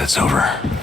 that's over.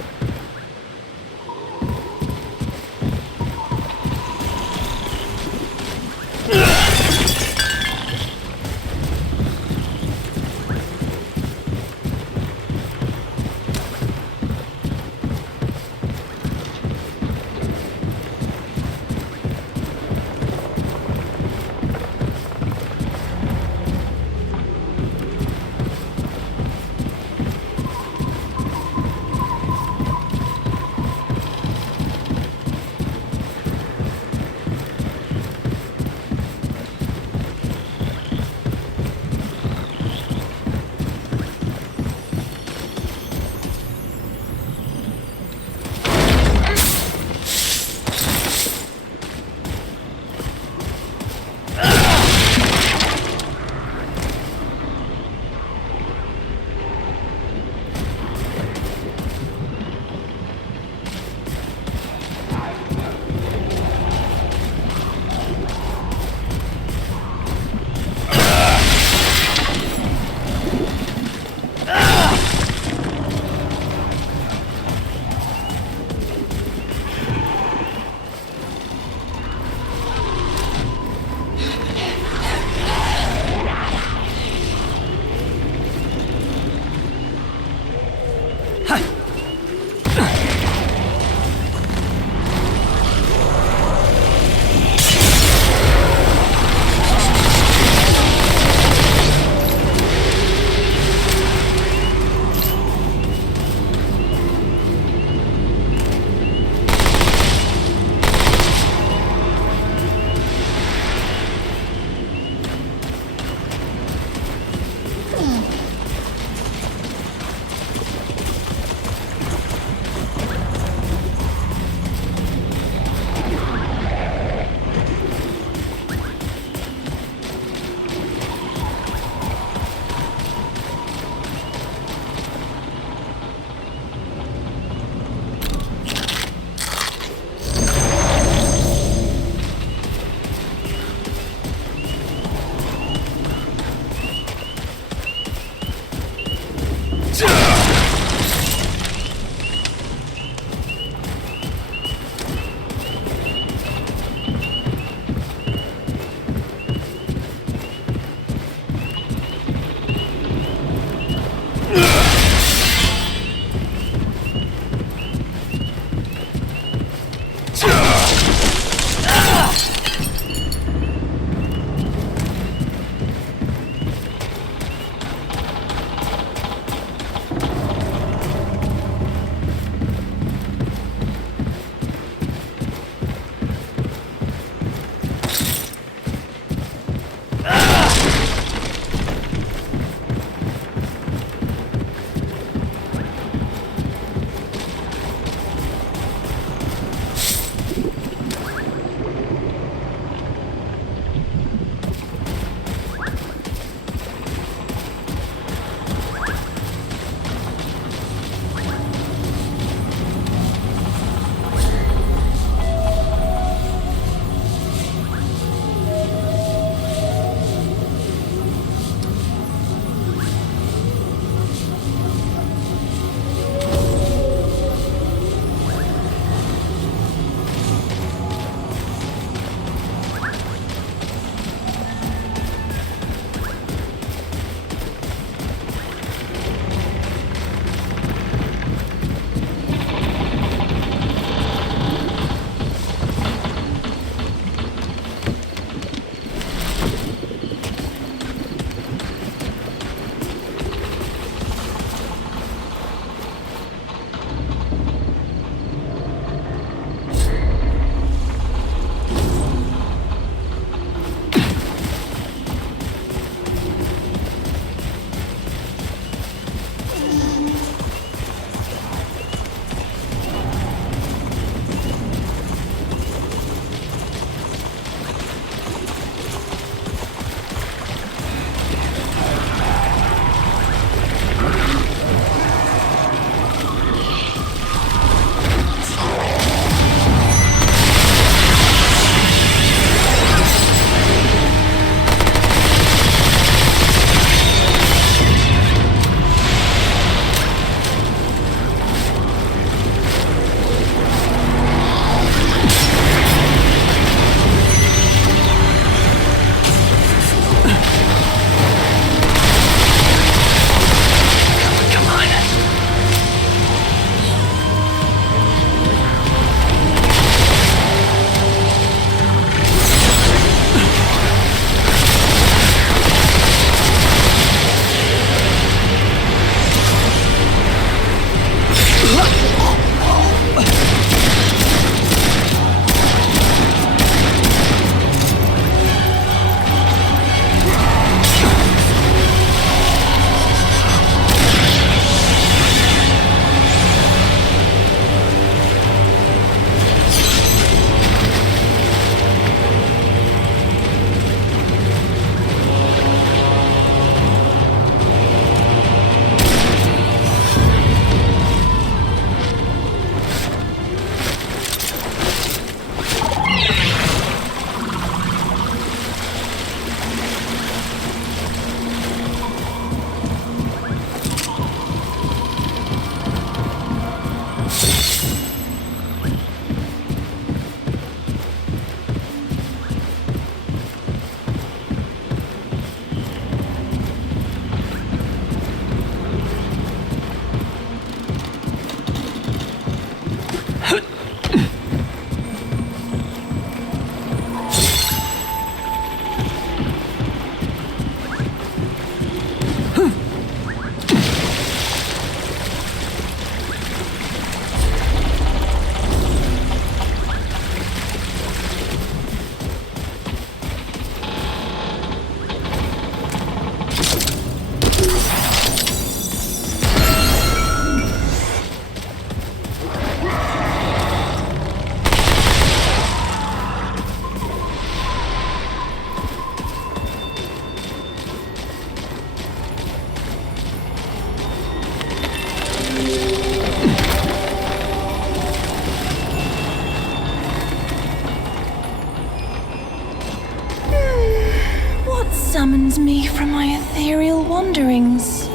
wanderings.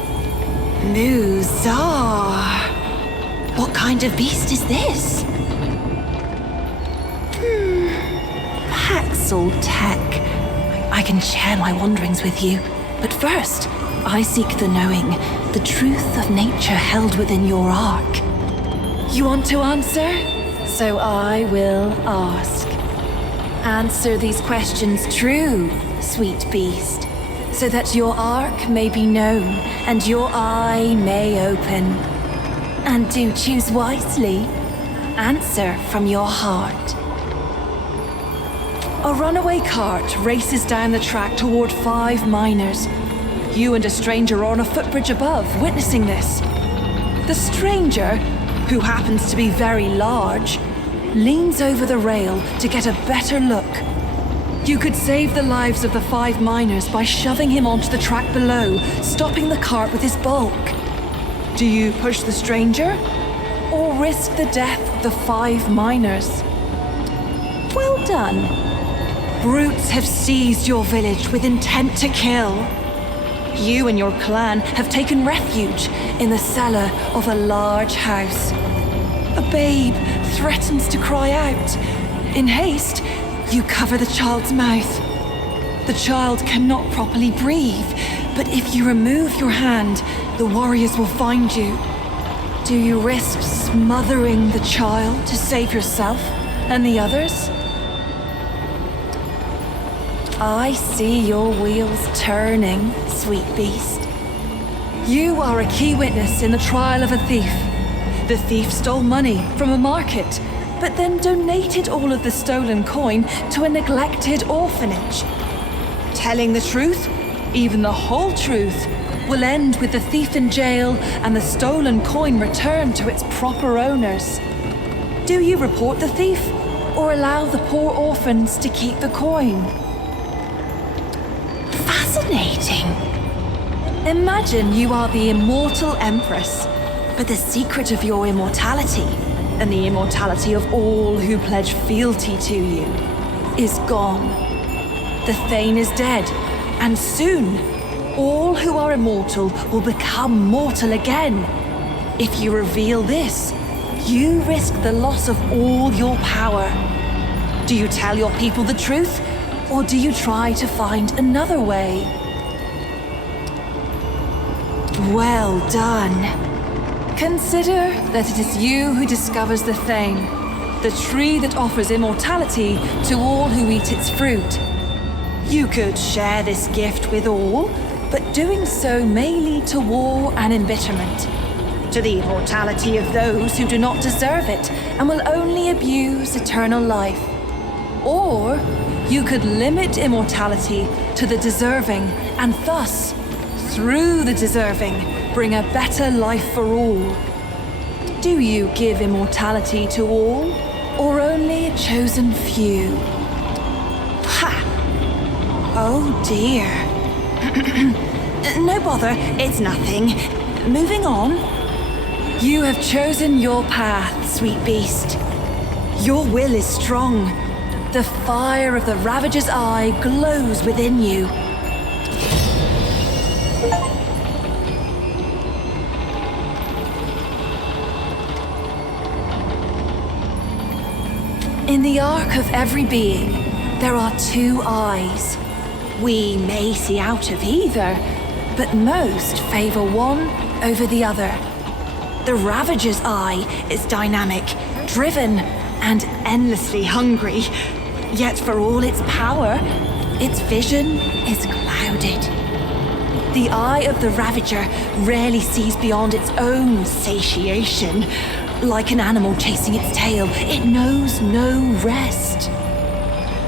Muzar. What kind of beast is this? Paxel Tech. I can share my wanderings with you, but first, I seek the knowing, the truth of nature held within your ark. You want to answer? So I will ask. Answer these questions true, sweet beast, so that your ark may be known and your eye may open. And do choose wisely. Answer from your heart. A runaway cart races down the track toward 5 miners. You and a stranger are on a footbridge above, witnessing this. The stranger, who happens to be very large, leans over the rail to get a better look. You could save the lives of the 5 miners by shoving him onto the track below, stopping the cart with his bulk. Do you push the stranger, or risk the death of the 5 miners? Well done. Brutes have seized your village with intent to kill. You and your clan have taken refuge in the cellar of a large house. A babe threatens to cry out. In haste, you cover the child's mouth. The child cannot properly breathe, but if you remove your hand, the warriors will find you. Do you risk smothering the child to save yourself and the others? I see your wheels turning, sweet beast. You are a key witness in the trial of a thief. The thief stole money from a market, but then donated all of the stolen coin to a neglected orphanage. Telling the truth, even the whole truth, will end with the thief in jail and the stolen coin returned to its proper owners. Do you report the thief, or allow the poor orphans to keep the coin? Fascinating. Imagine you are the immortal empress, but the secret of your immortality, and the immortality of all who pledge fealty to you, is gone. The Thane is dead, and soon, all who are immortal will become mortal again. If you reveal this, you risk the loss of all your power. Do you tell your people the truth, or do you try to find another way? Well done. Consider that it is you who discovers the Thane, the tree that offers immortality to all who eat its fruit. You could share this gift with all, but doing so may lead to war and embitterment, to the immortality of those who do not deserve it and will only abuse eternal life. Or you could limit immortality to the deserving and thus, through the deserving, bring a better life for all. Do you give immortality to all, or only a chosen few? Ha! Oh dear. No bother, it's nothing. Moving on. You have chosen your path, sweet beast. Your will is strong. The fire of the Ravager's eye glows within you. In the arc of every being, there are 2 eyes. We may see out of either, but most favor one over the other. The Ravager's eye is dynamic, driven, and endlessly hungry. Yet for all its power, its vision is clouded. The eye of the Ravager rarely sees beyond its own satiation. Like an animal chasing its tail, it knows no rest.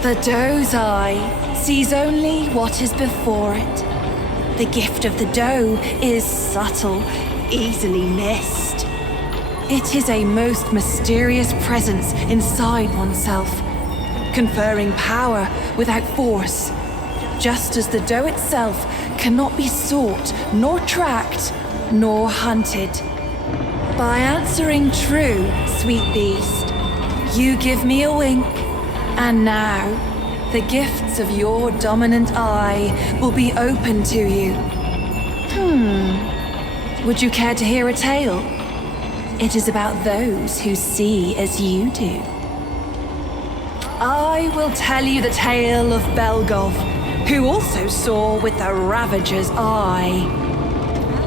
The doe's eye sees only what is before it. The gift of the doe is subtle, easily missed. It is a most mysterious presence inside oneself, conferring power without force, just as the doe itself cannot be sought, nor tracked, nor hunted. By answering true, sweet beast, you give me a wink, and now the gifts of your dominant eye will be open to you. Would you care to hear a tale? It is about those who see as you do. I will tell you the tale of Belgov, who also saw with the Ravager's eye.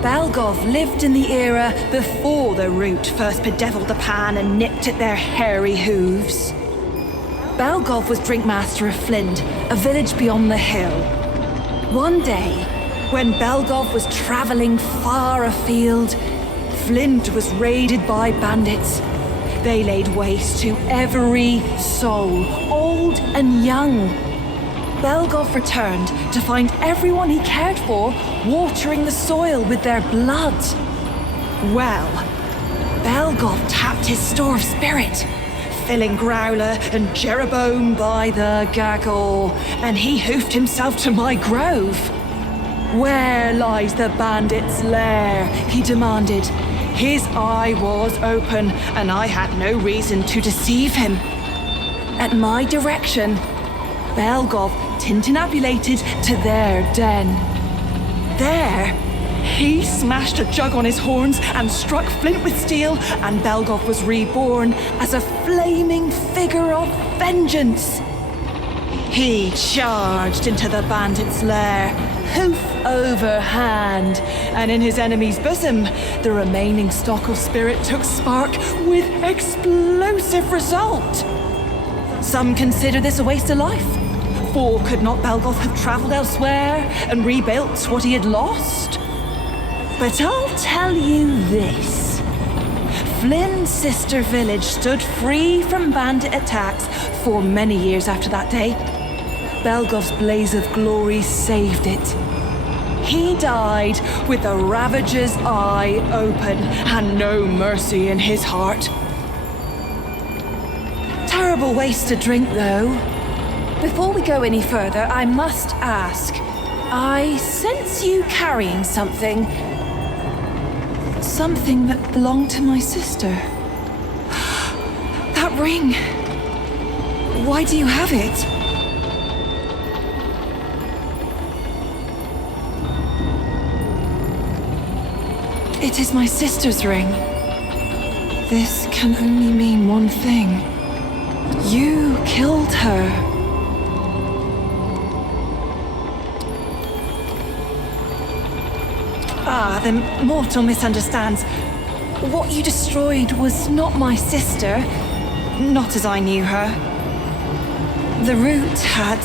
Belgov lived in the era before the Root first bedeviled the pan and nipped at their hairy hooves. Belgov was Drinkmaster of Flint, a village beyond the hill. One day, when Belgov was traveling far afield, Flint was raided by bandits. They laid waste to every soul, old and young. Belgov returned to find everyone he cared for watering the soil with their blood. Well, Belgov tapped his store of spirit, filling Growler and Jeroboam by the gaggle, and he hoofed himself to my grove. Where lies the bandit's lair? He demanded. His eye was open, and I had no reason to deceive him. At my direction, Belgov tintinabulated to their den. There, he smashed a jug on his horns and struck Flint with steel, and Belgov was reborn as a flaming figure of vengeance. He charged into the bandit's lair, hoof over hand, and in his enemy's bosom, the remaining stock of spirit took spark with explosive result. Some consider this a waste of life. For could not Belgov have travelled elsewhere and rebuilt what he had lost? But I'll tell you this. Flynn's sister village stood free from bandit attacks for many years after that day. Belgov's blaze of glory saved it. He died with the Ravager's eye open and no mercy in his heart. Terrible waste of drink, though. Before we go any further, I must ask. I sense you carrying something. Something that belonged to my sister. That ring. Why do you have it? It is my sister's ring. This can only mean one thing. You killed her. The mortal misunderstands. What you destroyed was not my sister, not as I knew her. The Root had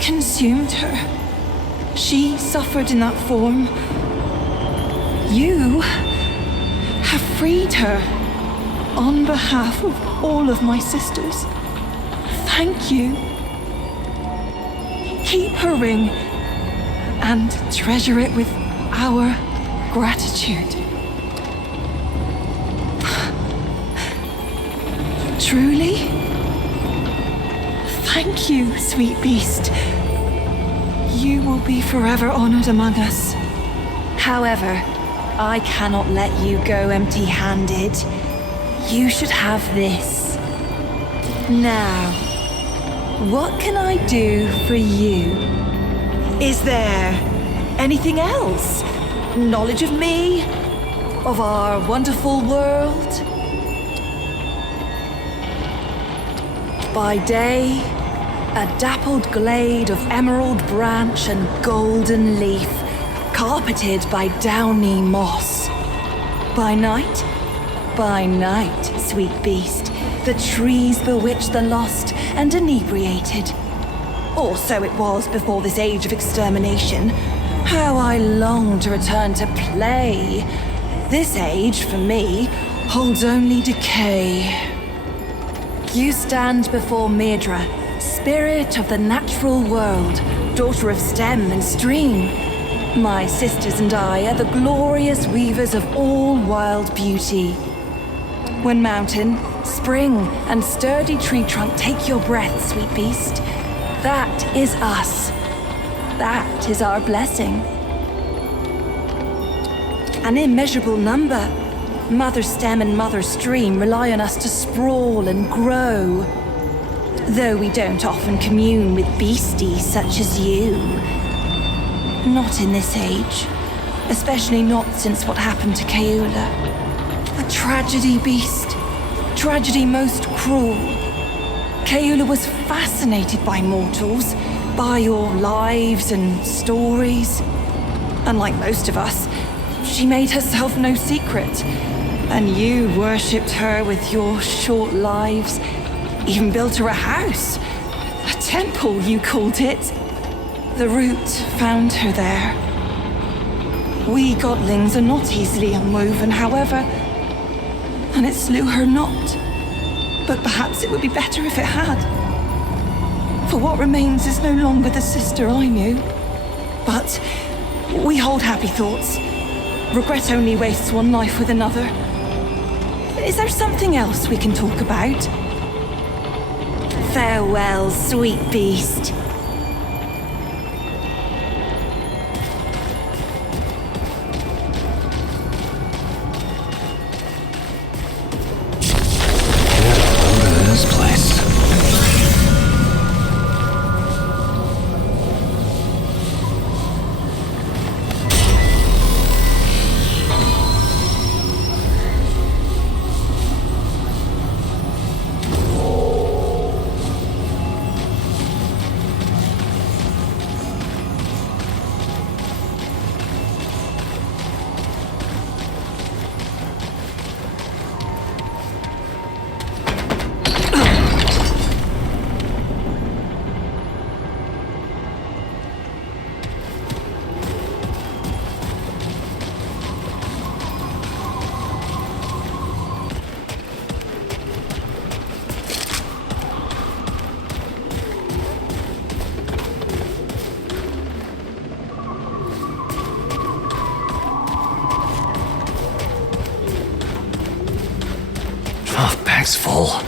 consumed her. She suffered in that form. You have freed her on behalf of all of my sisters. Thank you. Keep her ring and treasure it with our gratitude. Truly? Thank you, sweet beast. You will be forever honored among us. However, I cannot let you go empty-handed. You should have this. Now, what can I do for you? Is there anything else? Knowledge of me? Of our wonderful world? By day, a dappled glade of emerald branch and golden leaf, carpeted by downy moss. By night, sweet beast, the trees bewitch the lost and inebriated. Or so it was before this age of extermination. How I long to return to play. This age, for me, holds only decay. You stand before Meidra, spirit of the natural world, daughter of stem and stream. My sisters and I are the glorious weavers of all wild beauty. When mountain, spring, and sturdy tree trunk take your breath, sweet beast, that is us. That is our blessing. An immeasurable number, Mother Stem and Mother Stream rely on us to sprawl and grow. Though we don't often commune with beasties such as you. Not in this age. Especially not since what happened to Keula. A tragedy, beast. Tragedy most cruel. Keula was fascinated by mortals, by your lives and stories. Unlike most of us, she made herself no secret. And you worshipped her with your short lives. Even built her a house. A temple, you called it. The root found her there. We godlings are not easily unwoven, however, and it slew her not. But perhaps it would be better if it had. For what remains is no longer the sister I knew. But we hold happy thoughts. Regret only wastes one life with another. Is there something else we can talk about? Farewell, sweet beast. This place. Oh, bag's full.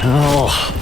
Oh.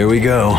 Here we go.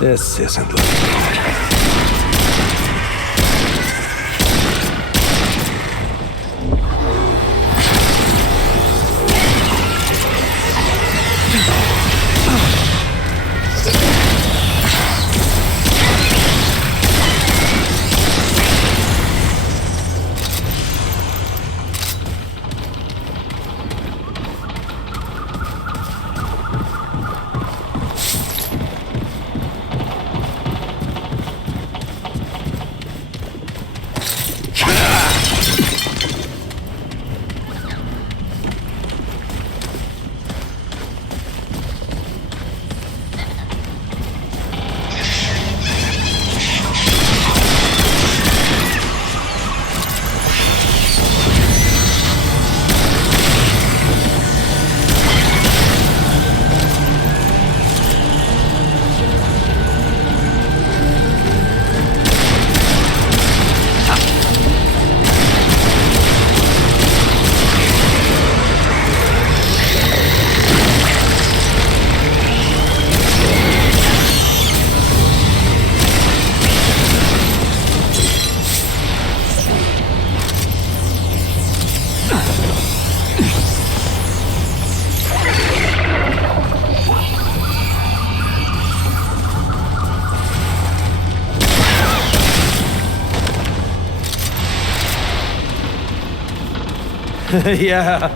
This isn't looking good. Yeah.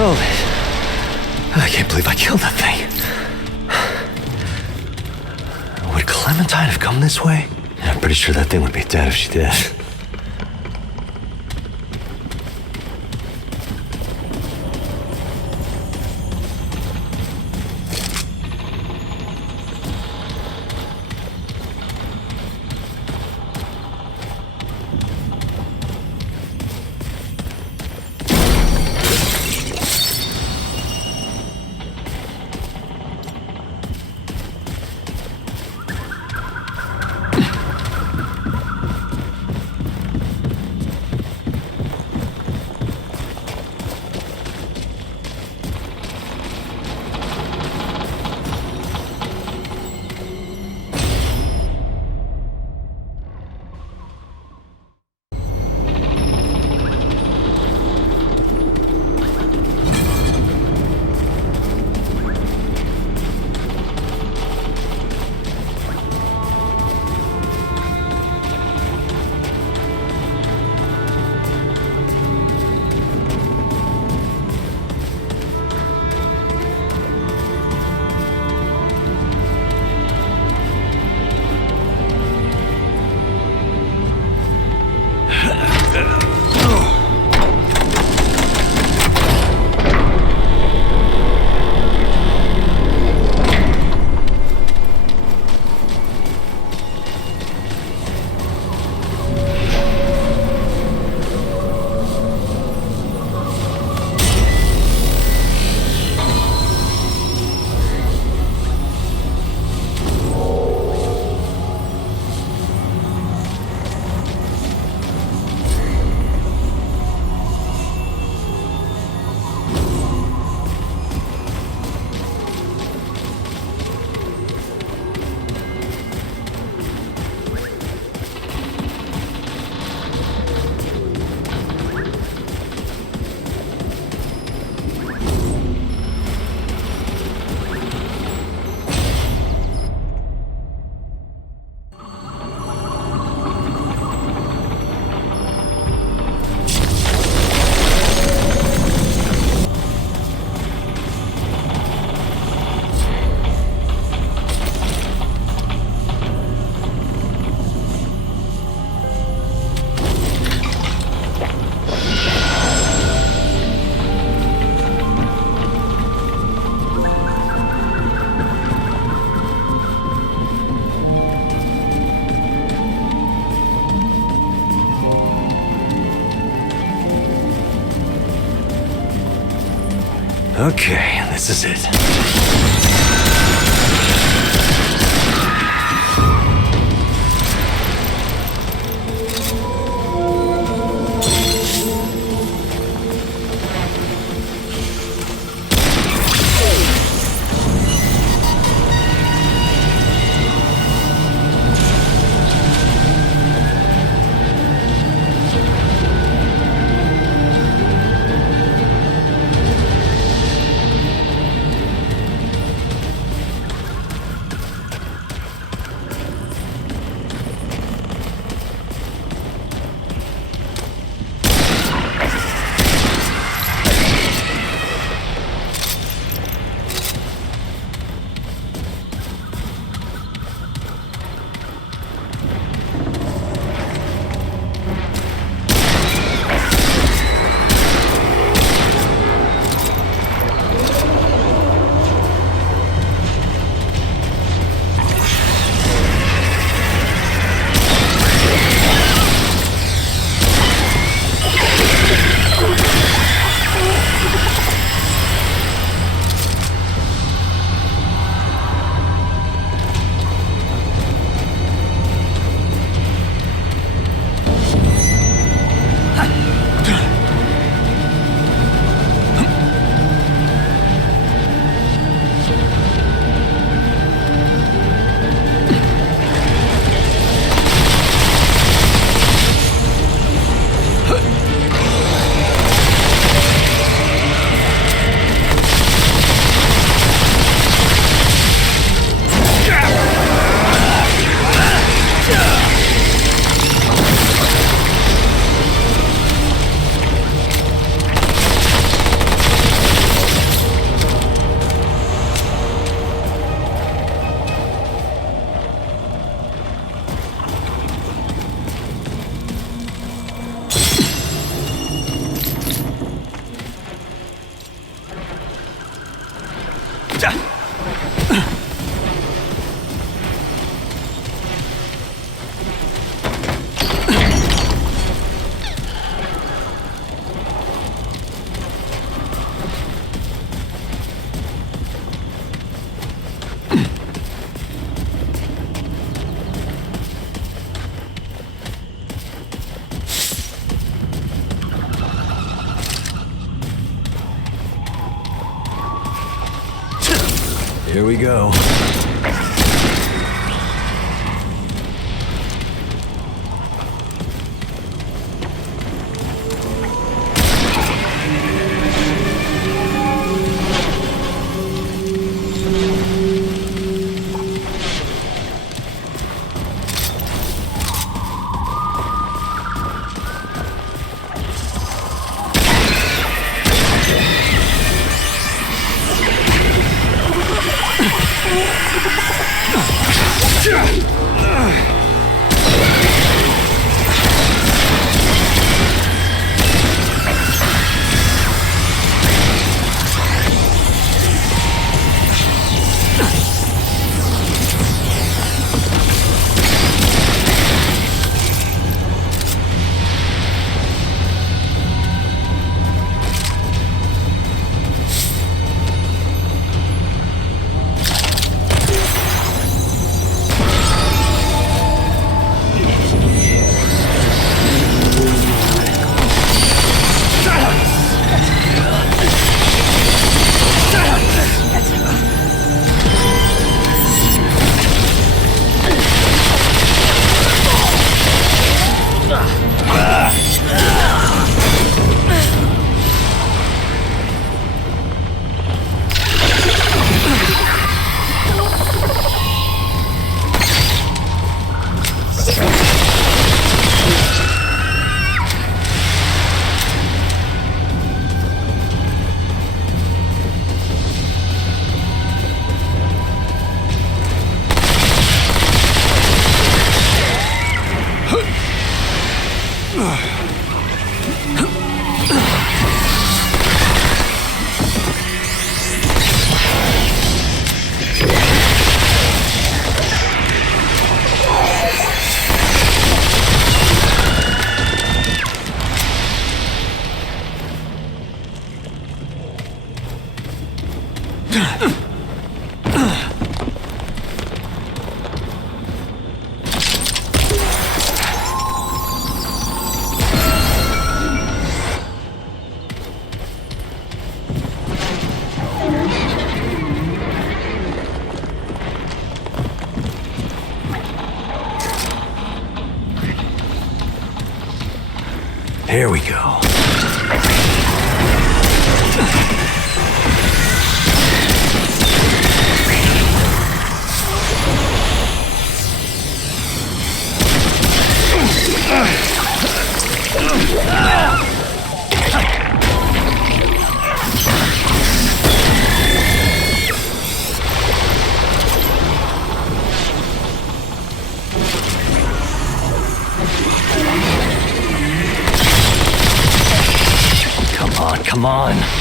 Oh, I can't believe I killed that thing. Would Clementine have come this way? I'm pretty sure that thing would be dead if she did. Okay, this is it. Here we go. Here we go. Come on.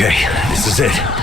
Okay, this is it.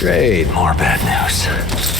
Great, more bad news.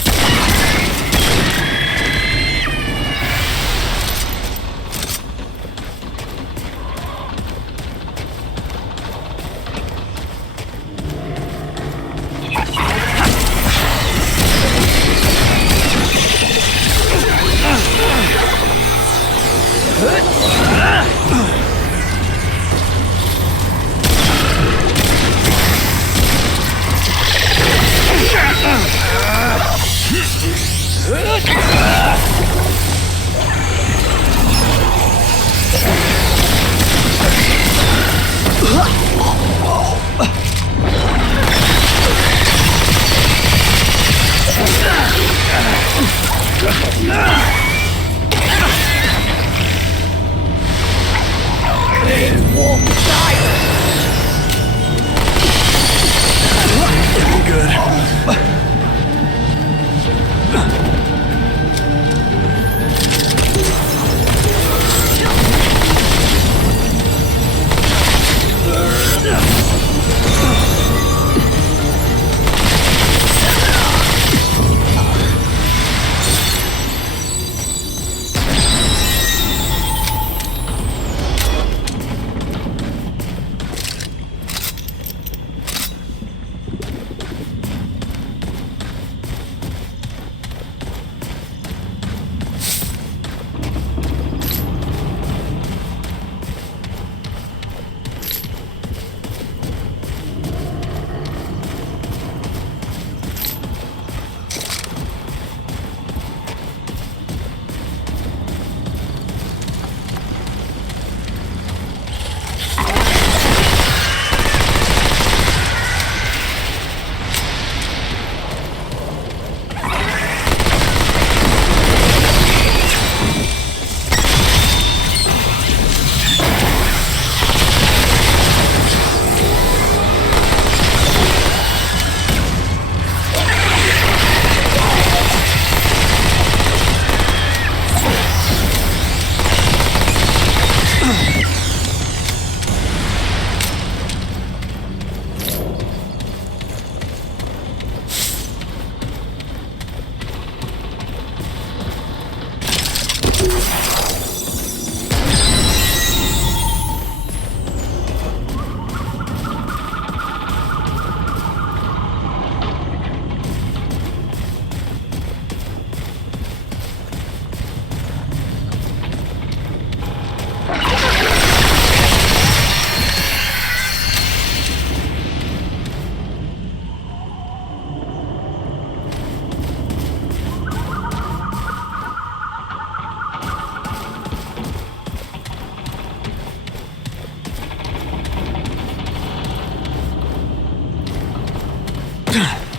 Come on.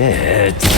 Shit.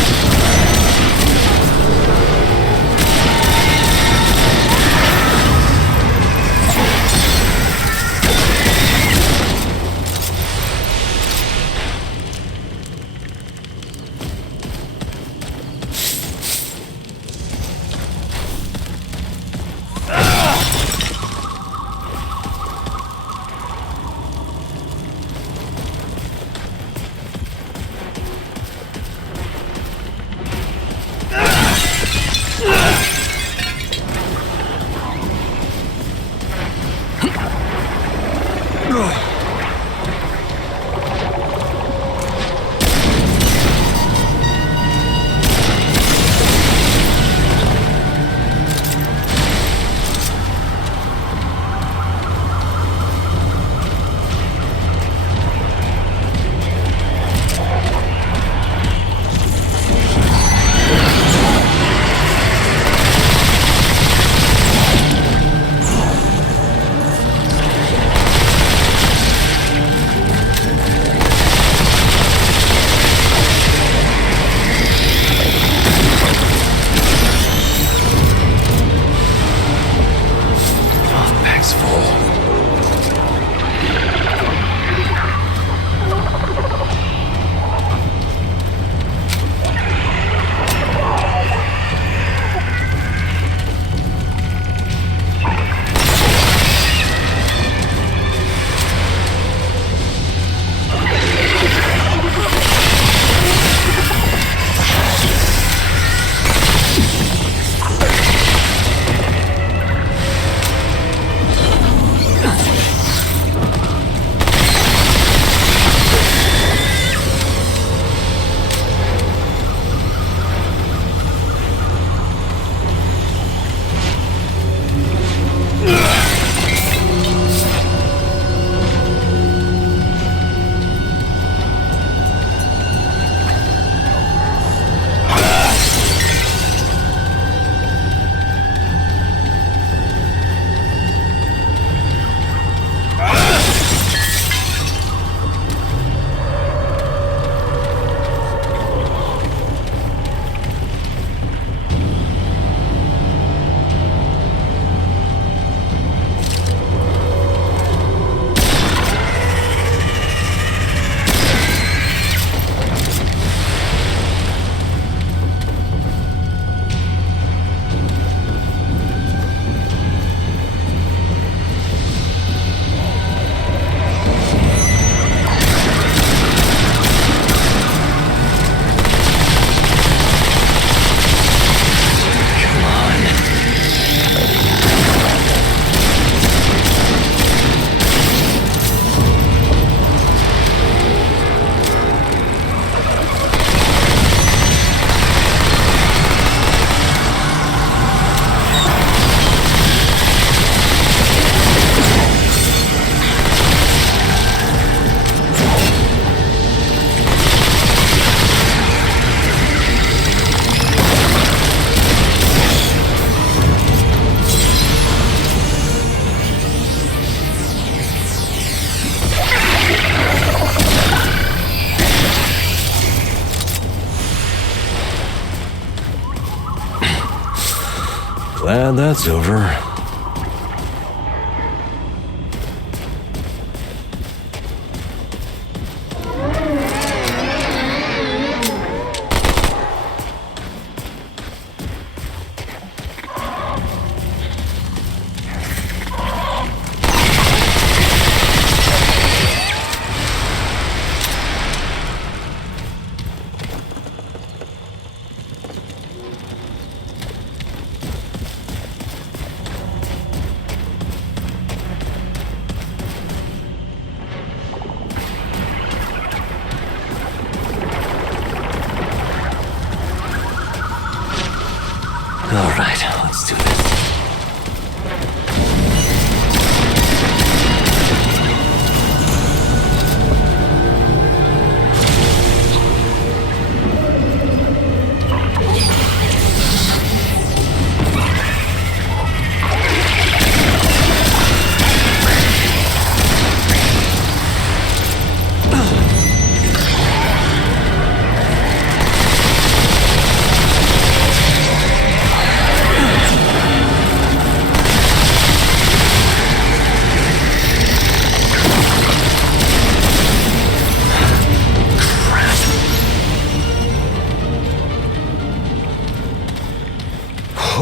Glad that's over.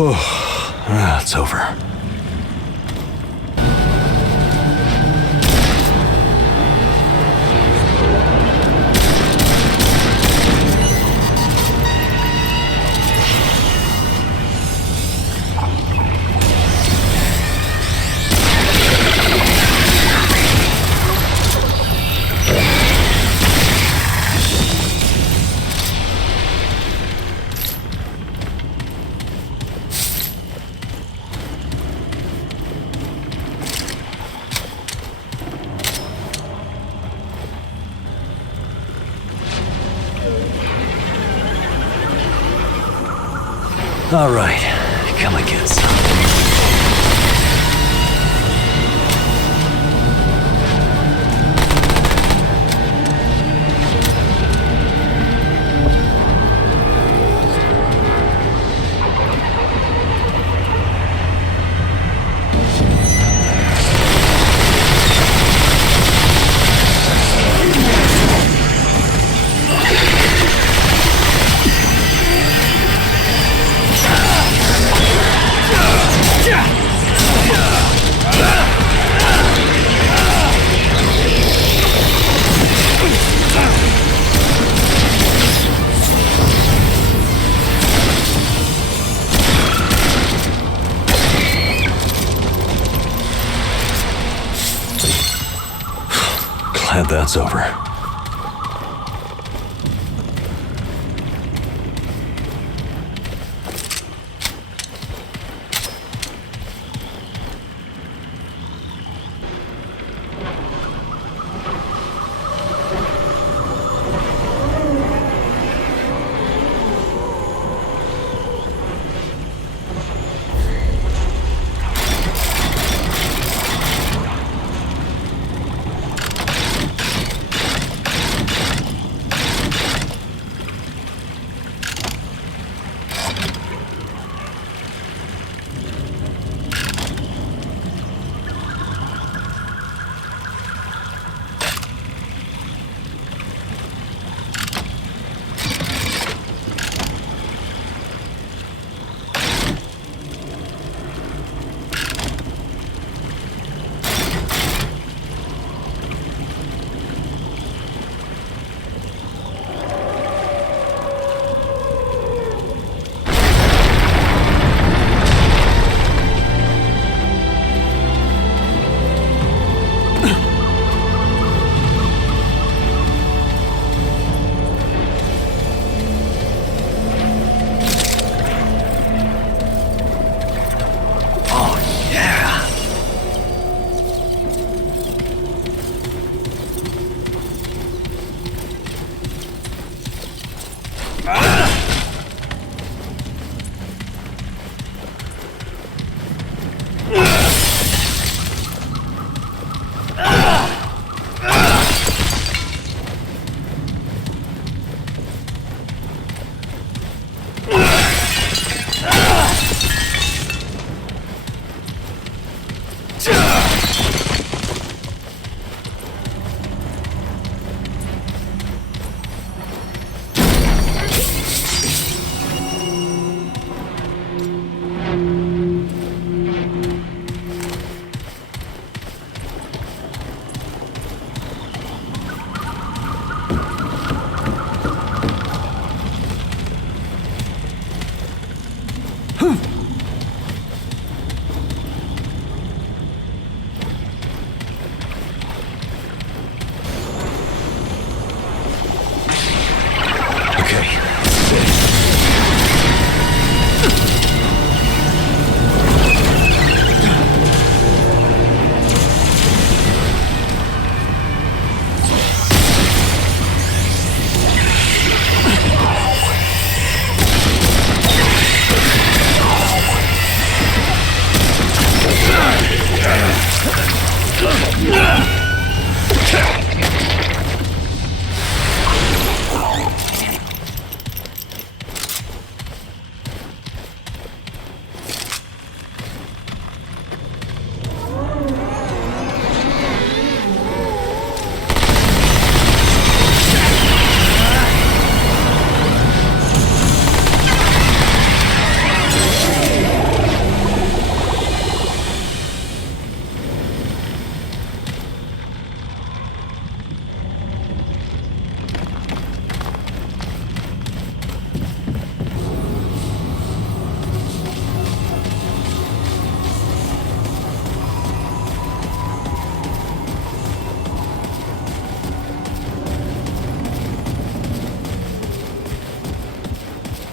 It's over. All right, come and get some. Glad that's over.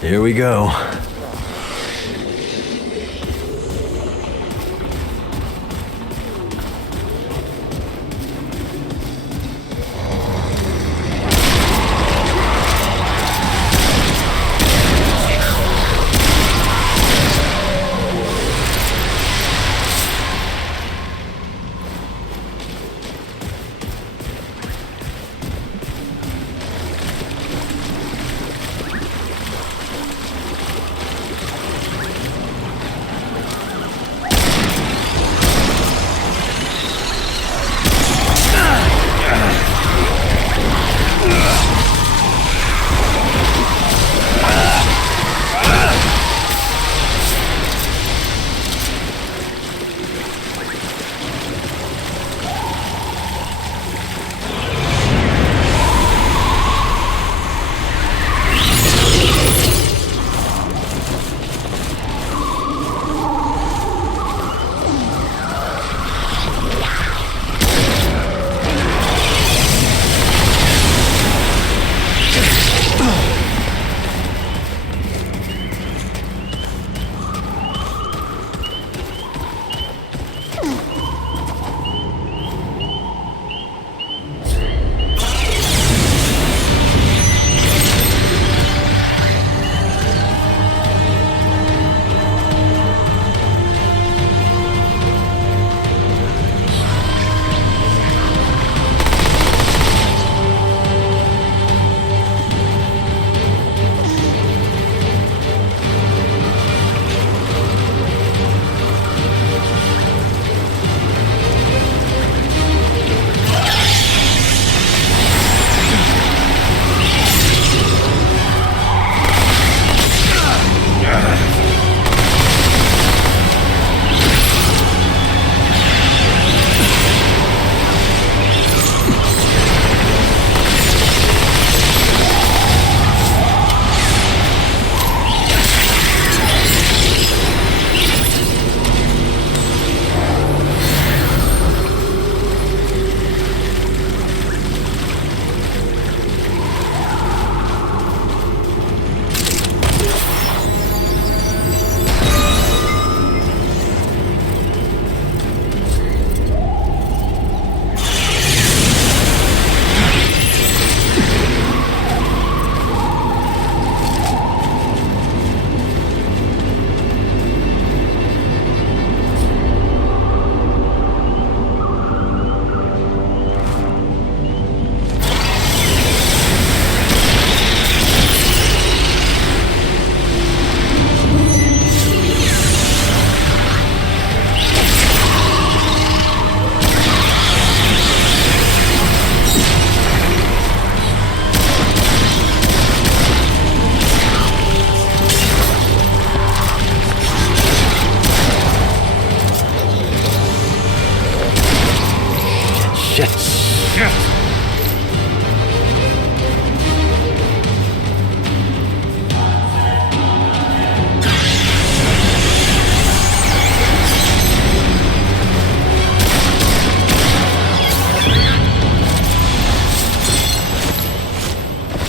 Here we go.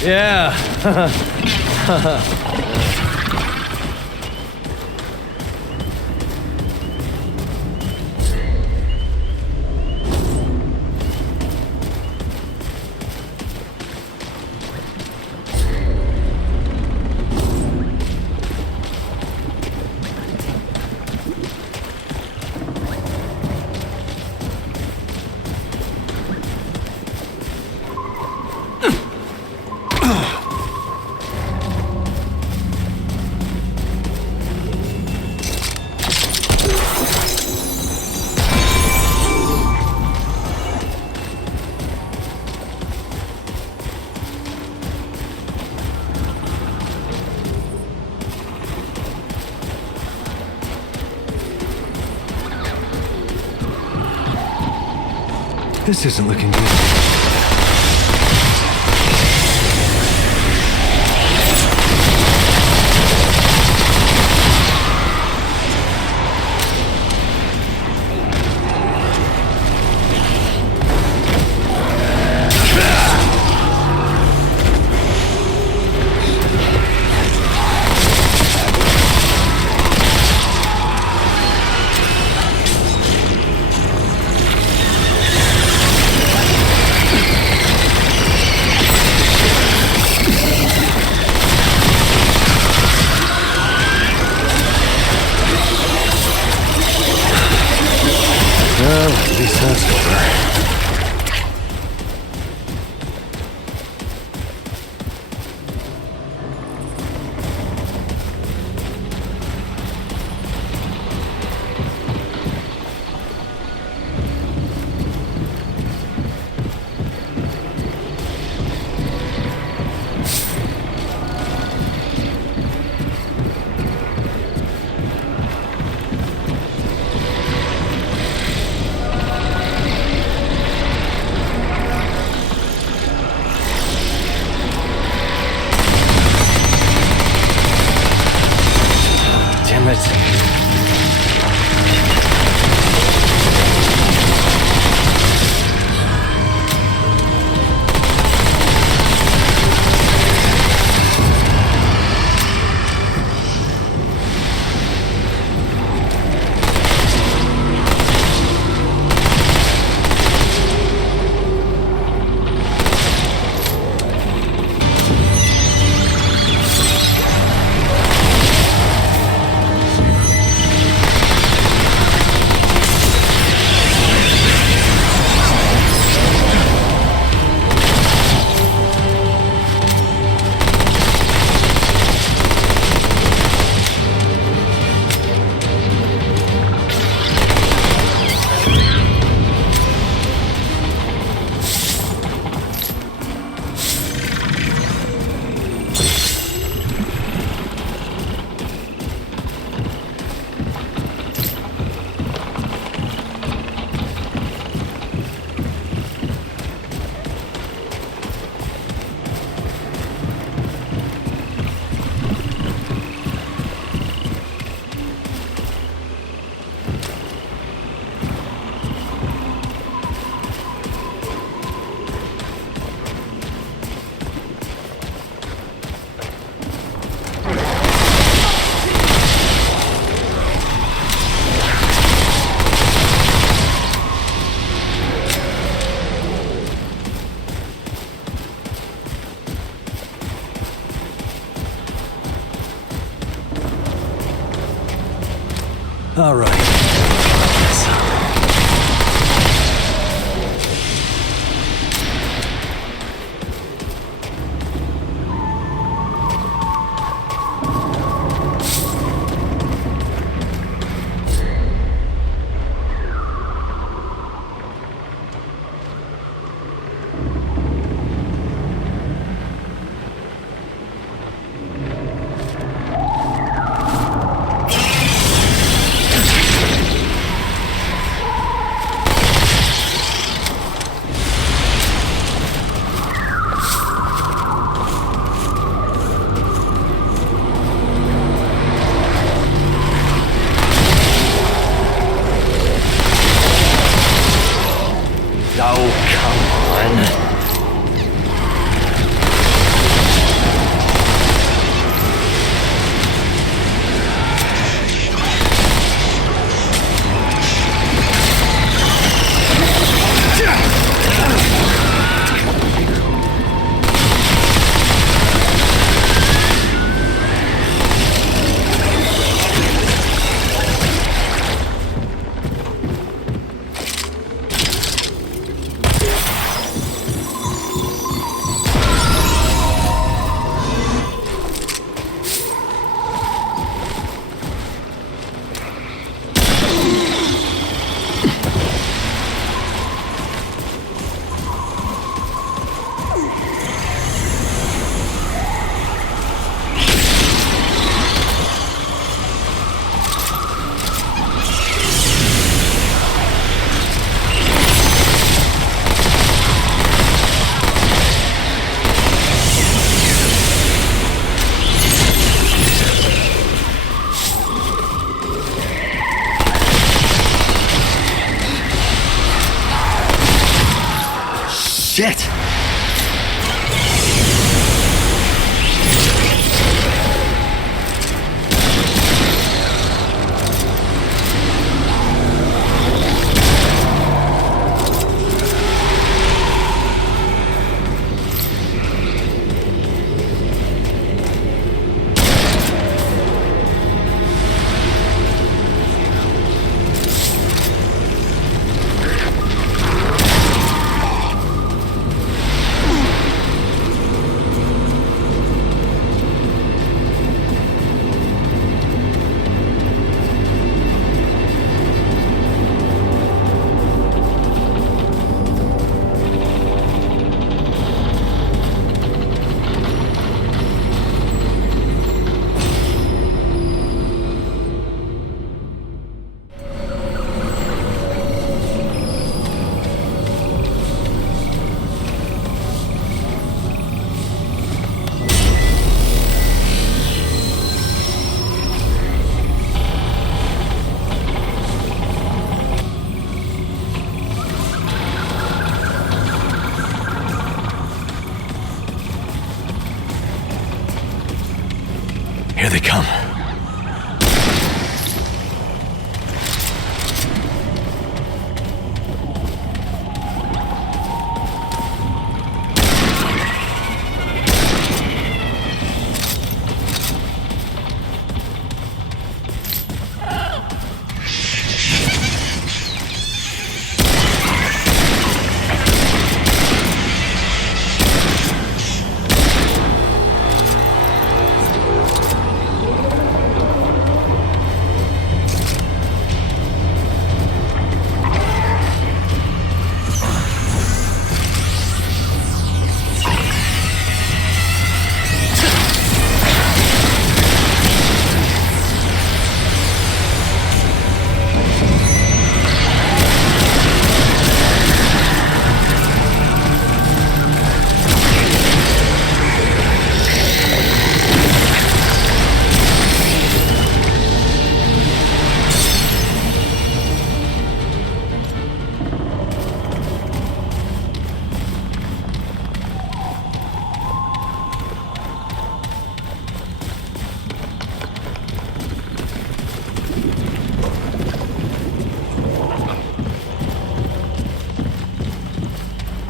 Yeah. This isn't looking good. All right. Oh, come on. Shit! Here they come.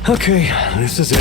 Okay, this is it.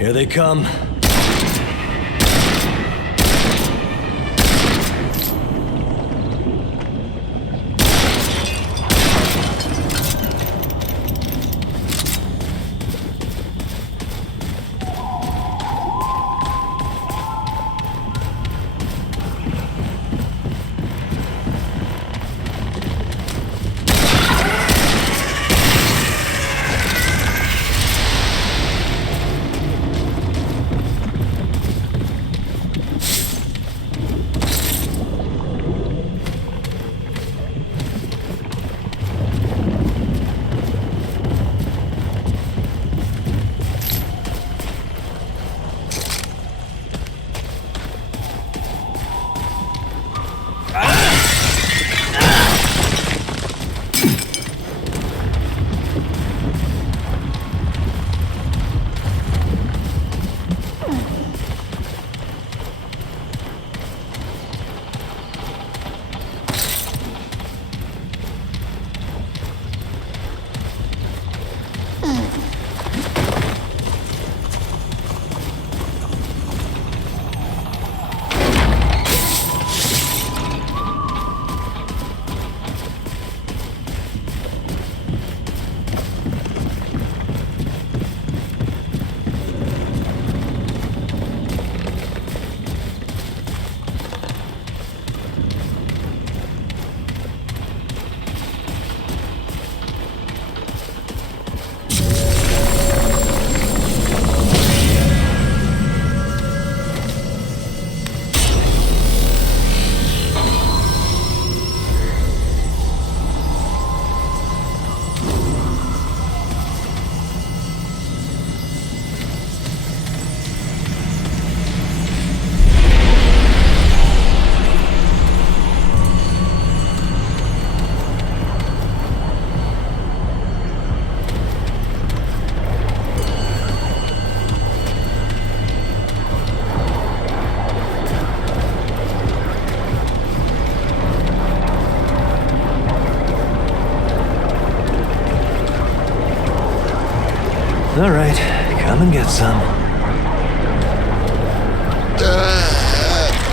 Here they come. All right, come and get some.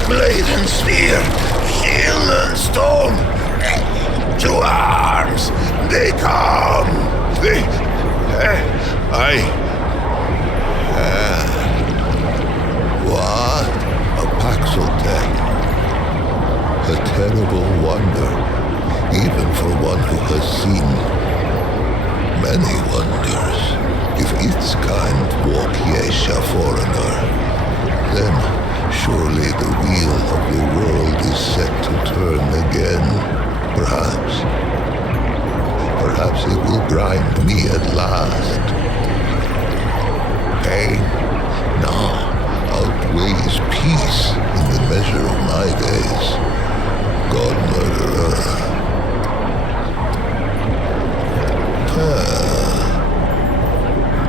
Blade and spear, shield and stone. To arms, they come. What? A paxotech. A terrible wonder, even for one who has seen many wonders. If its kind walk Yesha foreigner, then surely the wheel of the world is set to turn again. Perhaps it will grind me at last. Pain now outweighs peace in the measure of my days. God murderer.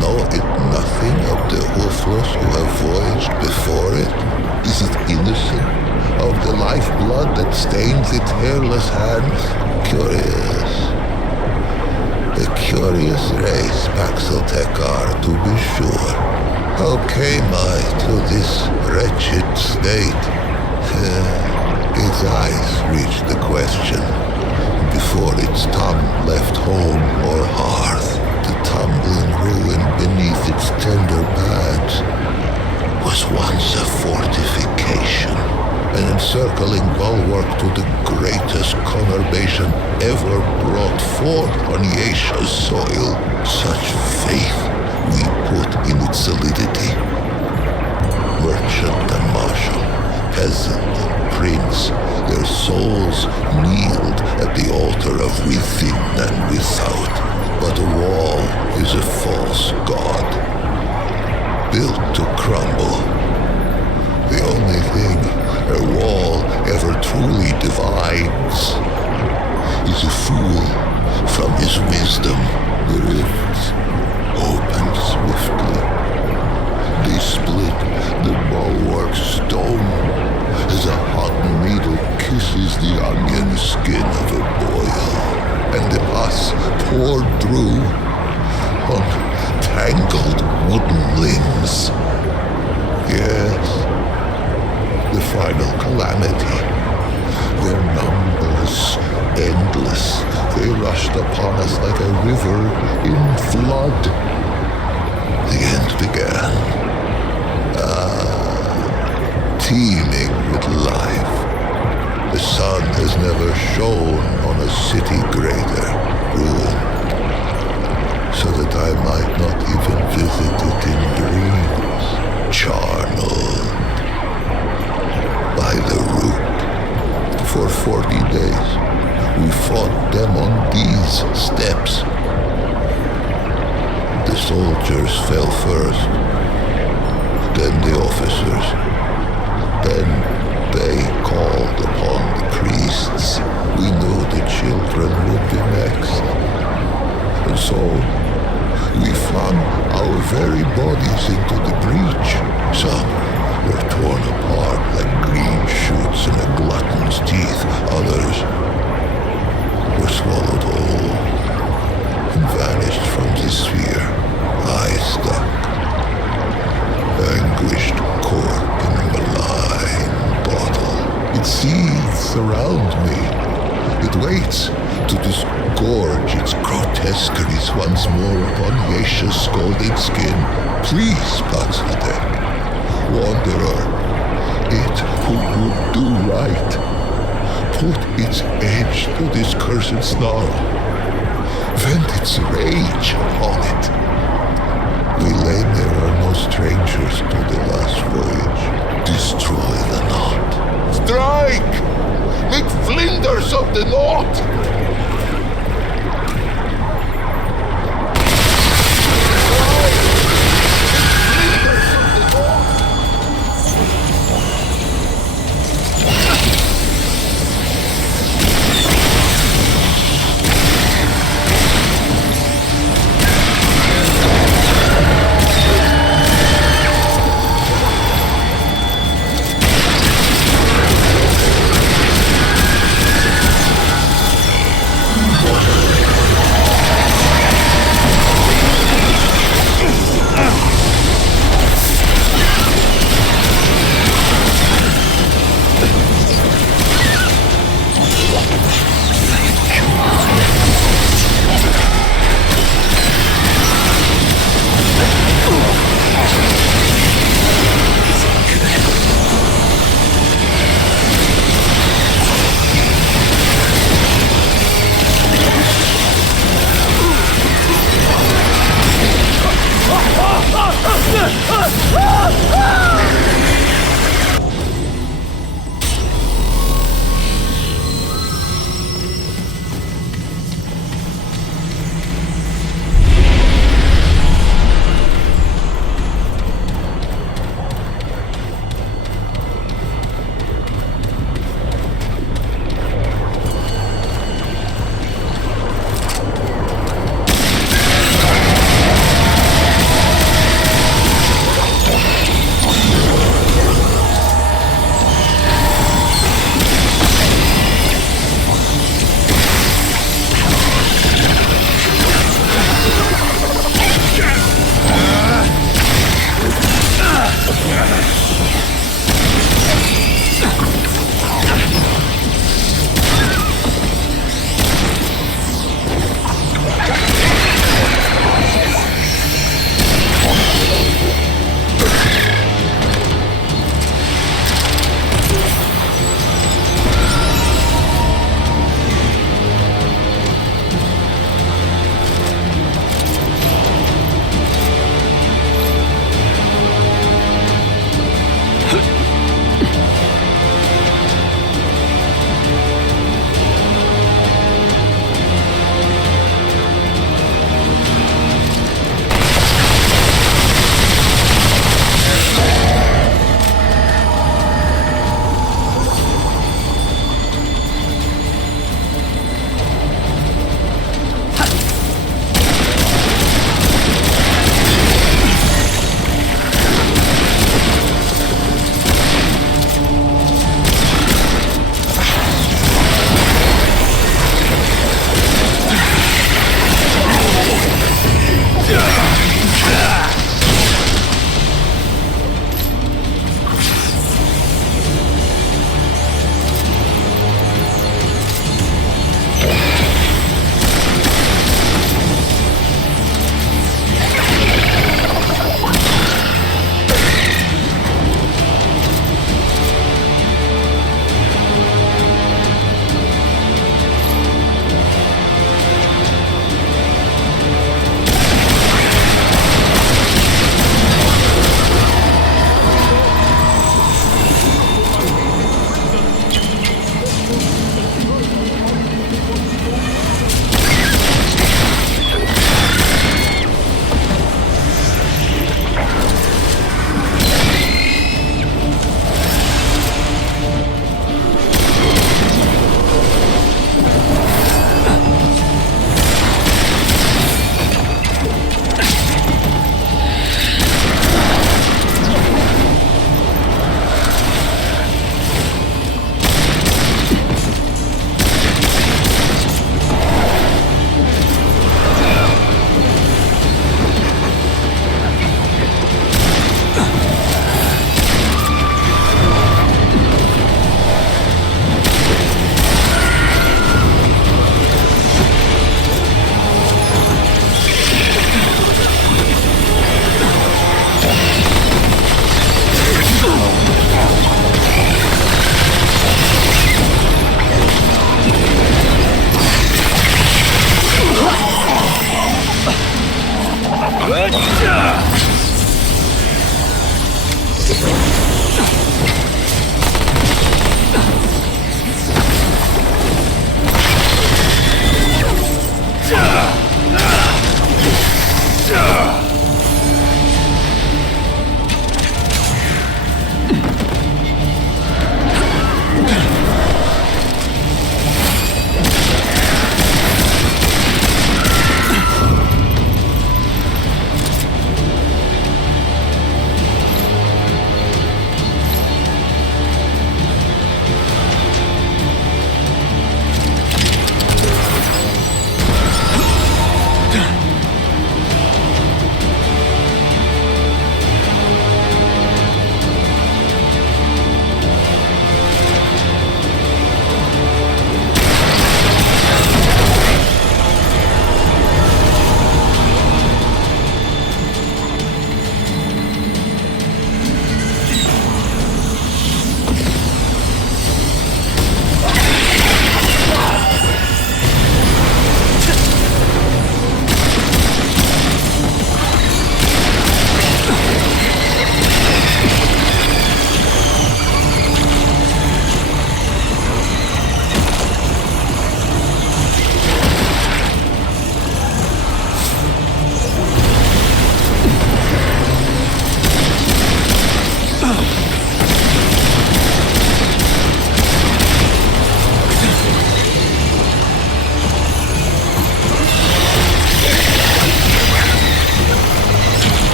Know it nothing of the hoofless who have voyaged before it? Is it innocent of the lifeblood that stains its hairless hands? Curious. A curious race, Paxotech are, to be sure. How came I to this wretched state? Its eyes reached the question, before its tongue left home or hearth. The tumbling ruin beneath its tender pads was once a fortification, an encircling bulwark to the greatest conurbation ever brought forth on Yesha's soil. Such faith we put in its solidity. Merchant and marshal, peasant and prince, their souls kneeled at the altar of within and without. But a wall is a false god, built to crumble. The only thing a wall ever truly divides is a fool from his wisdom. The rifts open swiftly. They split the bulwark stone as a hot needle kisses the onion skin of a boil, and the pus poured through on tangled wooden limbs. Yes, the final calamity. Their numbers endless. They rushed upon us like a river in flood. The end began. Teeming with life. The sun has never shone on a city greater, ruined, so that I might not even visit it in dreams, charneled by the root. For 40 days, we fought them on these steps. The soldiers fell first, then the officers, then they called upon the priests. We knew the children would be next. And so, we flung our very bodies into the breach. Some were torn apart like green shoots in a glutton's teeth. Others were swallowed whole and vanished from the sphere. I stuck, anguished cork in a malign bottle. It seethes around me. It waits to disgorge its grotesqueries once more upon Yesha's scalding skin. Please, Paxatek, wanderer, it who would do right, put its edge to this cursed snarl. Vent its rage upon it. We Laemir are no strangers to the last voyage. Destroy the knot. Strike! Make flinders of the knot!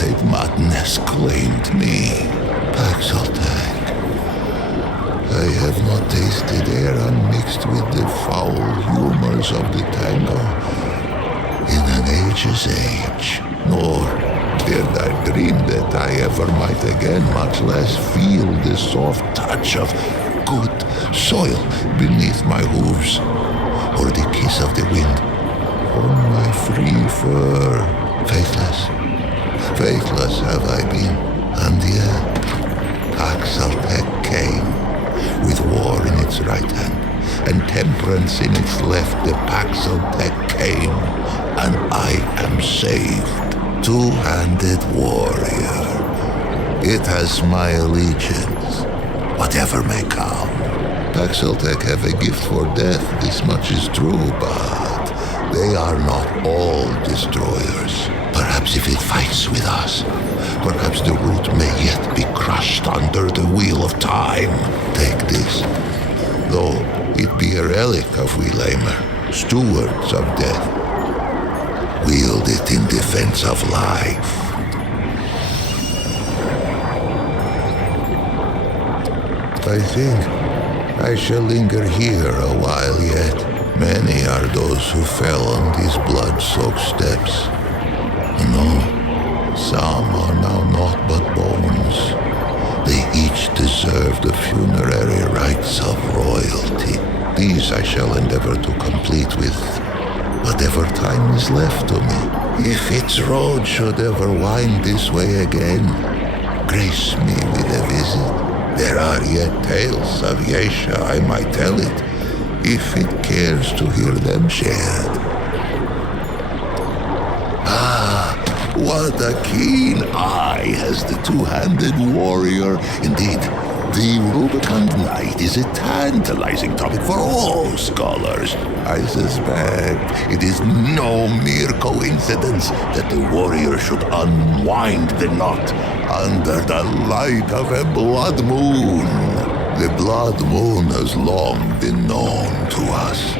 insensate madness claimed me. Paxaltech. I have not tasted air unmixed with the foul humors of the tango in an age's age, nor did I dream that I ever might again, much less feel the soft touch of good soil beneath my hooves, or the kiss of the wind on my free fur. Faithless have I been, and yet Paxaltech came, with war in its right hand, and temperance in its left. The Paxaltech came, and I am saved. Two-handed warrior. It has my allegiance, whatever may come. Paxaltech have a gift for death, this much is true, but they are not all destroyers. Perhaps if it fights with us, perhaps the root may yet be crushed under the wheel of time. Take this, though it be a relic of we Laemir, stewards of death. Wield it in defense of life. I think I shall linger here a while yet. Many are those who fell on these blood-soaked steps. No, some are now naught but bones. They each deserve the funerary rites of royalty. These I shall endeavor to complete with whatever time is left to me. If its road should ever wind this way again, grace me with a visit. There are yet tales of Yesha, I might tell it, if it cares to hear them shared. What a keen eye has the two-handed warrior. Indeed, the rubicund knight is a tantalizing topic for all scholars. I suspect it is no mere coincidence that the warrior should unwind the knot under the light of a blood moon. The blood moon has long been known to us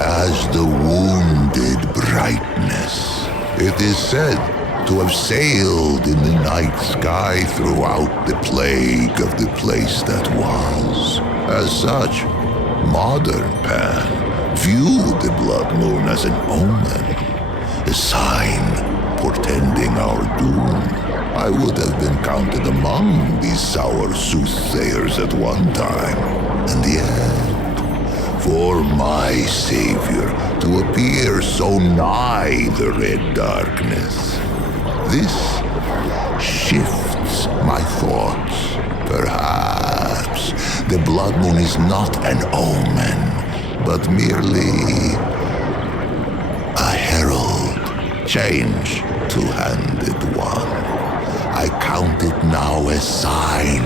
as the wounded brightness. It is said to have sailed in the night sky throughout the plague of the place that was. As such, modern Pan viewed the blood moon as an omen, a sign portending our doom. I would have been counted among these sour soothsayers at one time, and yet, for my savior to appear so nigh the red darkness, this shifts my thoughts. Perhaps the blood moon is not an omen, but merely a herald. Change, two-handed one. I count it now a sign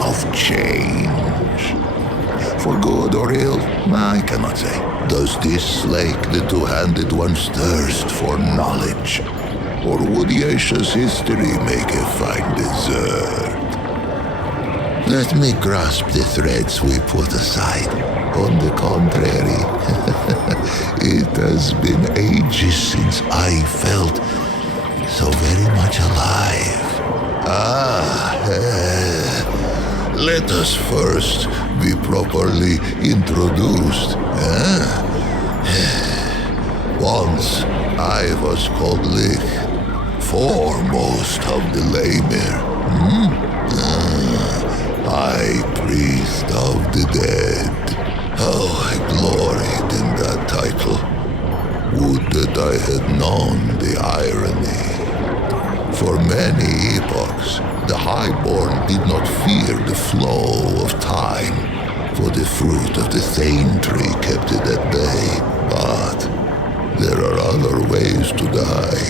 of change. For good or ill, I cannot say. Does this slake the two-handed one's thirst for knowledge? Or would Yesha's history make a fine dessert? Let me grasp the threads we put aside. On the contrary, it has been ages since I felt so very much alive. Let us first be properly introduced. Once I was called Lich, foremost of the Laemir, high priest of the dead. How I gloried in that title. Would that I had known the irony. For many epochs, the Highborn did not fear the flow of time, for the fruit of the Thane tree kept it at bay. But there are other ways to die.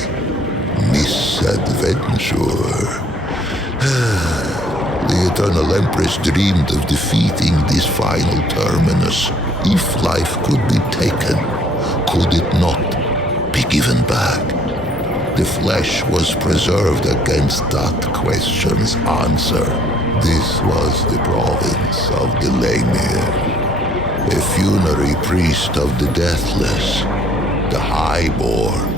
Misadventure. The Eternal Empress dreamed of defeating this final terminus. If life could be taken, could it not be given back? The flesh was preserved against that question's answer. This was the province of the Laemir. A funerary priest of the deathless, the Highborn.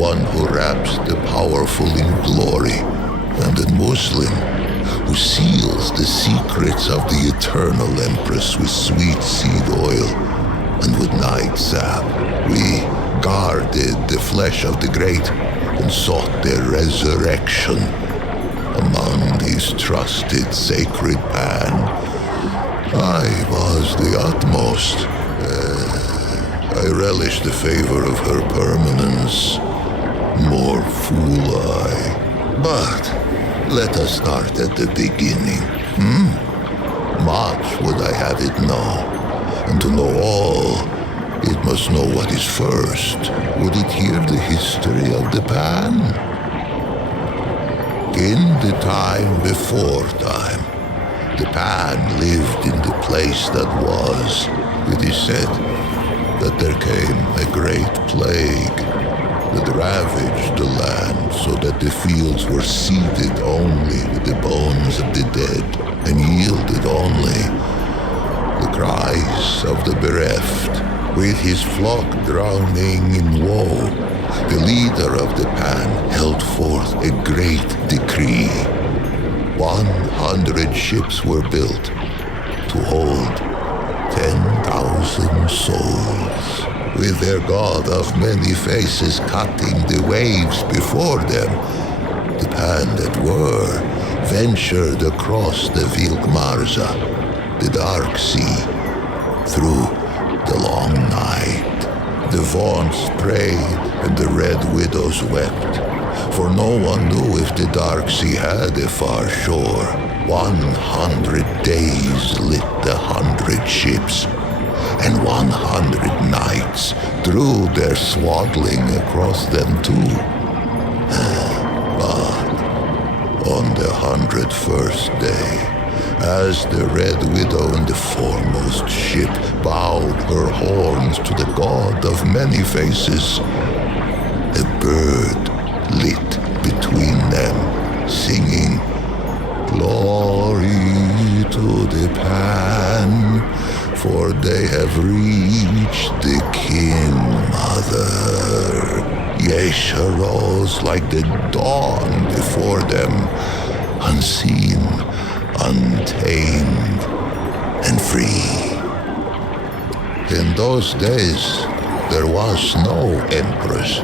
one who wraps the powerful in glory, and a Muslim who seals the secrets of the eternal Empress with sweet seed oil and with night sap. We guarded the flesh of the great and sought their resurrection among his trusted sacred pan. I was the utmost. I relished the favor of her permanence. More fool I. But let us start at the beginning. Much would I have it know. And to know all, it must know what is first. Would it hear the history of the pan? In the time before time, the pan lived in the place that was. It is said that there came a great plague that ravaged the land so that the fields were seeded only with the bones of the dead and yielded only the cries of the bereft. With his flock drowning in woe, the leader of the pan held forth a great decree. 100 ships were built to hold 10,000 souls, with their god of many faces cutting the waves before them. The pan that were ventured across the Vilkmarza, the dark sea, through the long night. The vaunts prayed and the red widows wept, for no one knew if the dark sea had a far shore. 100 days lit the 100 ships, and 100 nights drew their swaddling across them too. But on the 101st day, as the Red Widow in the foremost ship bowed her horns to the god of many faces, a bird lit between them, singing, "Glory to the pan, for they have reached the King Mother." Yesha rose like the dawn before them, unseen, untamed, and free. In those days, there was no empress.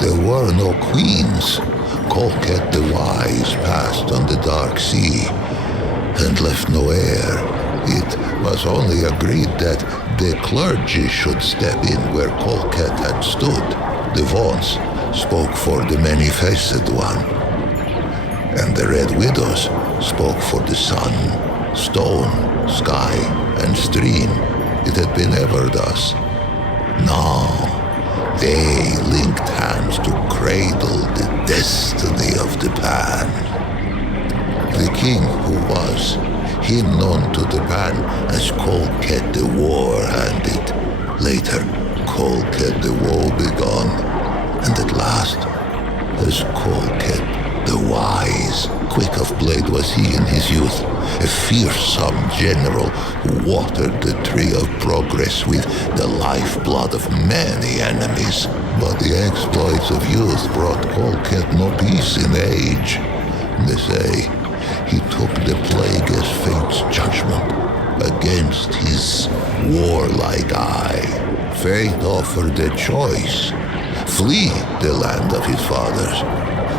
There were no queens. Kolket the Wise passed on the dark sea and left no heir. It was only agreed that the clergy should step in where Kolket had stood. The Vaughn's spoke for the many-faced one, and the Red Widows spoke for the sun, stone, sky, and stream. It had been ever thus. Now, they linked hands to cradle the destiny of the pan. The king who was, him known to the pan as Kolket the War-handed, later Kolket the Woe-begone, and at last as Kolket the Wise. Quick of blade was he in his youth, a fearsome general who watered the tree of progress with the lifeblood of many enemies. But the exploits of youth brought Kolket no peace in age. They say he took the plague as fate's judgment against his warlike eye. Fate offered a choice: flee the land of his fathers,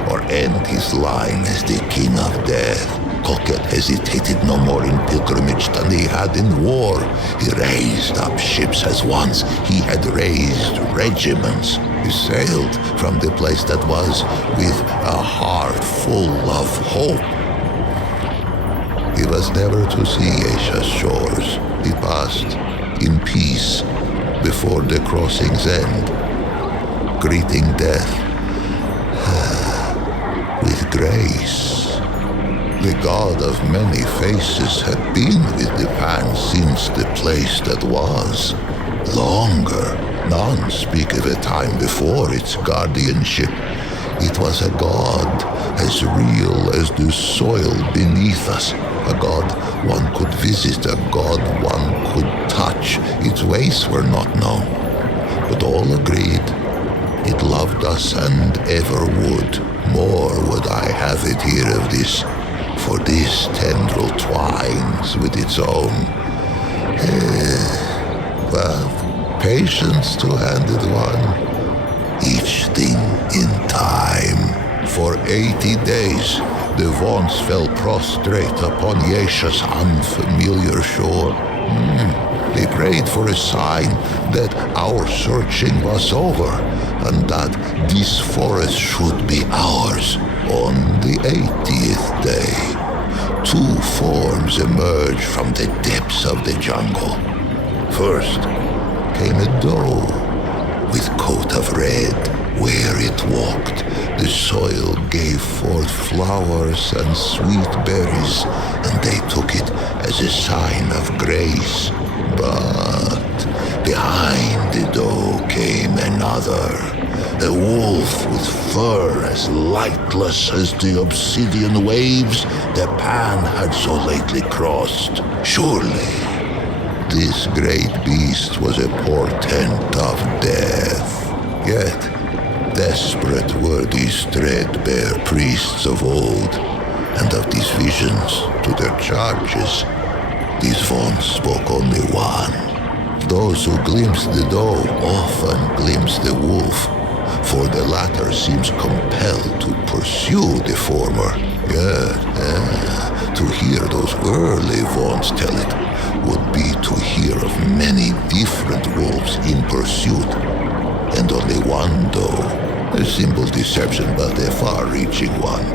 or end his line as the king of death. Kolket hesitated no more in pilgrimage than he had in war. He raised up ships as once he had raised regiments. He sailed from the place that was with a heart full of hope. He was never to see Asia's shores. He passed in peace before the crossing's end, greeting death with grace. The god of many faces had been with the pan since the place that was. Longer, none speak of a time before its guardianship. It was a god as real as the soil beneath us, a god one could visit, a god one could touch. Its ways were not known, but all agreed It loved us and ever would. More would I have it here of this, for this tendril twines with its own. But patience two-handed one. Each thing in time. For 80 days, the Vons fell prostrate upon Yesha's unfamiliar shore. They prayed for a sign that our searching was over, and that this forest should be ours. On the 80th day, 2 forms emerged from the depths of the jungle. First came a doe with coat of red. Where it walked, the soil gave forth flowers and sweet berries, and they took it as a sign of grace. But behind the doe came another, a wolf with fur as lightless as the obsidian waves the Pan had so lately crossed. Surely, this great beast was a portent of death. Yet, desperate were these threadbare priests of old, and of these visions to their charges, these Vons spoke only one. Those who glimpsed the doe often glimpsed the wolf, for the latter seems compelled to pursue the former. Yet, to hear those early Vons tell it would be to hear of many different wolves in pursuit, and only one doe. A simple deception, but a far-reaching one.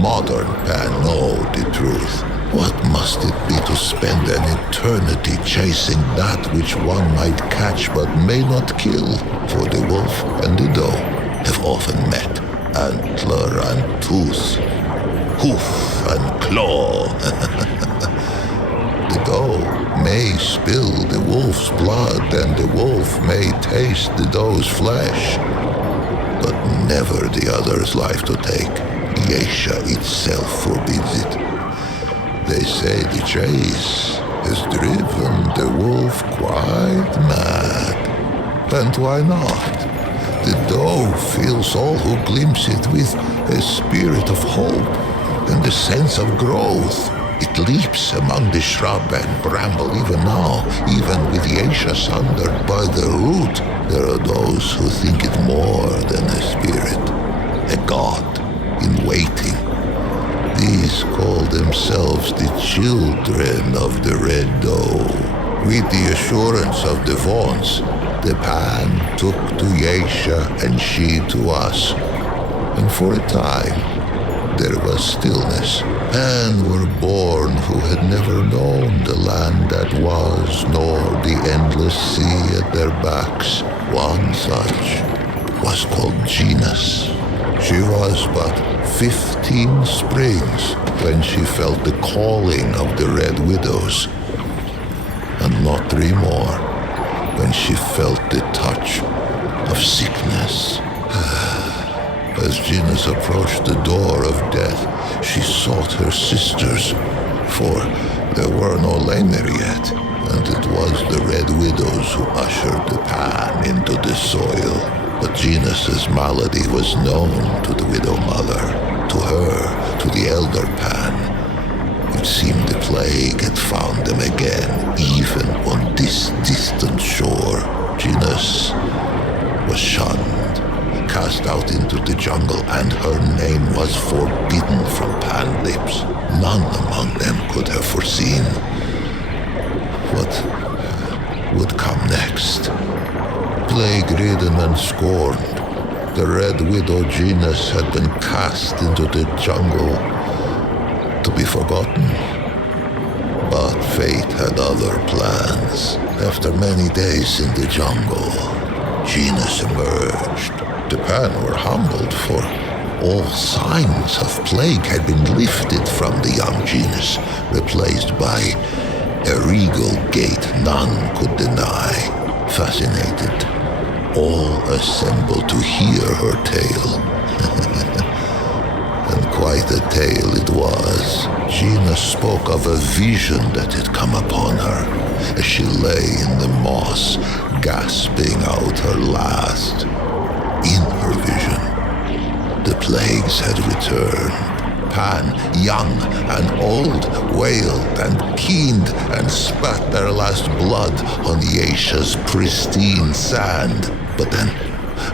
Modern Pan know the truth. What must it be to spend an eternity chasing that which one might catch but may not kill? For the wolf and the doe have often met, antler and tooth, hoof and claw. The doe may spill the wolf's blood, and the wolf may taste the doe's flesh, but never the other's life to take. Yesha itself forbids it. They say the chase has driven the wolf quite mad. And why not? The doe fills all who glimpse it with a spirit of hope and a sense of growth. It leaps among the shrub and bramble even now, even with Yesha sundered by the root. There are those who think it more than a spirit, a god in waiting. These call themselves the children of the Red Doe. With the assurance of the Vons, the Pan took to Yesha and she to us. And for a time, there was stillness, and were born who had never known the land that was, nor the endless sea at their backs. One such was called Genus. She was but 15 springs when she felt the calling of the Red Widows, and not 3 more when she felt the touch of sickness. As Genus approached the door of death, she sought her sisters, for there were no Laemir yet, and it was the Red Widows who ushered the Pan into the soil. But Genus's malady was known to the Widow Mother, to her, to the Elder Pan. It seemed the plague had found them again, even on this distant shore. Genus was shunned, cast out into the jungle, and her name was forbidden from Pan lips. None among them could have foreseen what would come next. Plague-ridden and scorned, the Red Widow Genus had been cast into the jungle to be forgotten. But fate had other plans. After many days in the jungle, Genus emerged. The Pan were humbled, for all signs of plague had been lifted from the young Genus, replaced by a regal gait none could deny. Fascinated, all assembled to hear her tale. And quite a tale it was. Genus spoke of a vision that had come upon her as she lay in the moss, gasping out her last. in her vision. The plagues had returned. Pan, young and old, wailed and keened and spat their last blood on Yesha's pristine sand. But then,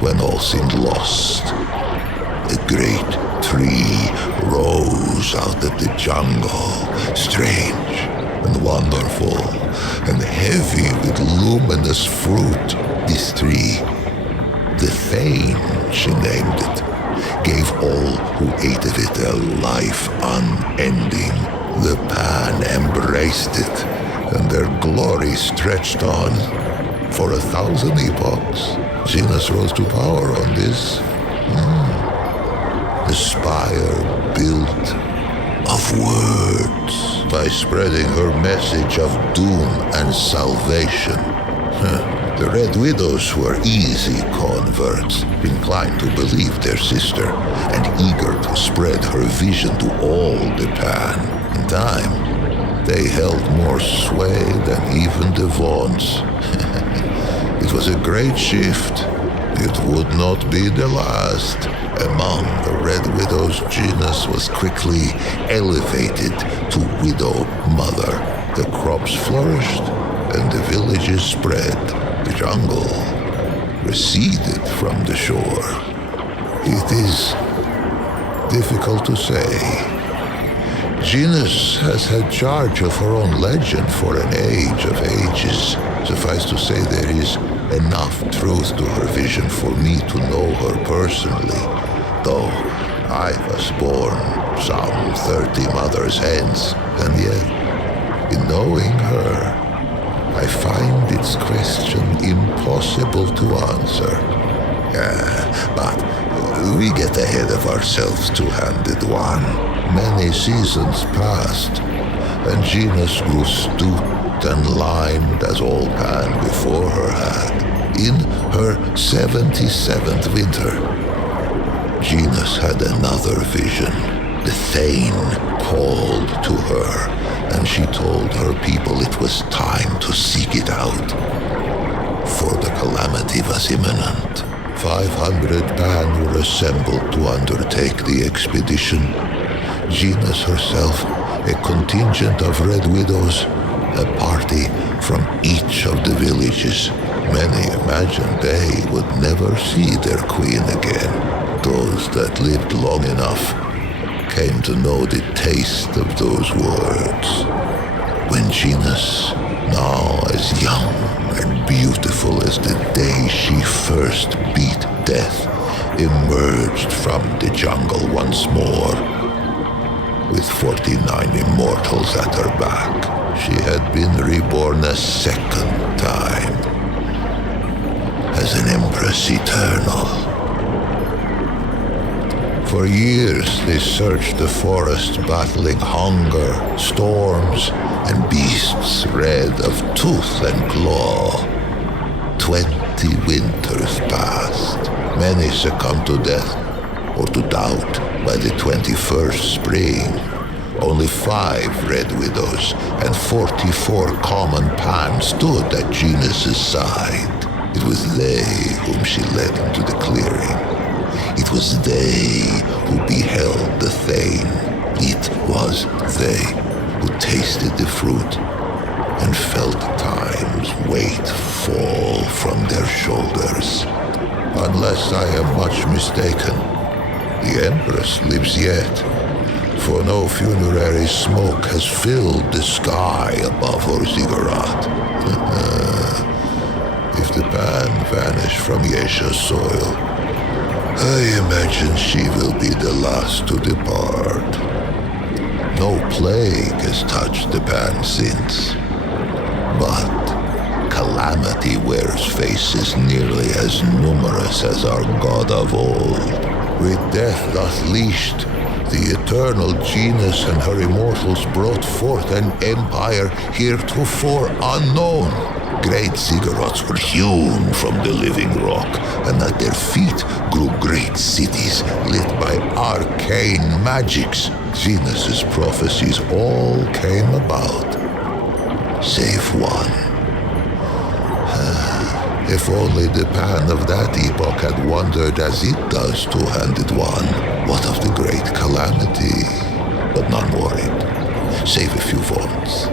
when all seemed lost, a great tree rose out of the jungle, strange and wonderful and heavy with luminous fruit. This tree, the Thane, she named it, gave all who ate of it a life unending. The Pan embraced it, and their glory stretched on. For 1,000 epochs, Zenus rose to power on this. The spire built of words by spreading her message of doom and salvation. The Red Widows were easy converts, inclined to believe their sister, and eager to spread her vision to all the Pan. In time, they held more sway than even the Vaughns. It was a great shift. It would not be the last. Among the Red Widows, Genus was quickly elevated to Widow Mother. The crops flourished, and the villages spread. The jungle receded from the shore. It is difficult to say. Genus has had charge of her own legend for an age of ages. Suffice to say, there is enough truth to her vision for me to know her personally, though I was born some 30 mothers hence, and yet, in knowing her, I find its question impossible to answer. But we get ahead of ourselves, two-handed one. Many seasons passed, and Genus grew stooped and limed as all Pan before her had. In her 77th winter, Genus had another vision. The Thane called to her, and she told her people it was time to seek it out, for the calamity was imminent. 500 Pan were assembled to undertake the expedition. Genus herself, a contingent of Red Widows, a party from each of the villages. Many imagined they would never see their queen again. Those that lived long enough came to know the taste of those words. When Genus, now as young and beautiful as the day she first beat death, emerged from the jungle once more, with 49 immortals at her back, she had been reborn a second time, as an Empress Eternal. For years they searched the forest, battling hunger, storms, and beasts red of tooth and claw. 20 winters passed. Many succumbed to death or to doubt by the 21st spring. Only 5 Red Widows and 44 common Pan stood at Genus's side. It was they whom she led into the clearing. It was they who beheld the Thane. It was they who tasted the fruit and felt time's weight fall from their shoulders. Unless I am much mistaken, the Empress lives yet, for no funerary smoke has filled the sky above her ziggurat. If the Pan vanish from Yesha's soil, I imagine she will be the last to depart. No plague has touched the Pan since, but calamity wears faces nearly as numerous as our god of old. With death thus leashed, the eternal Genus and her immortals brought forth an empire heretofore unknown. Great ziggurats were hewn from the living rock, and at their feet grew great cities lit by arcane magics. Genus's prophecies all came about, save one. If only the Pan of that epoch had wandered as it does two-handed one, what of the great calamity? But none worried, save a few vaunts.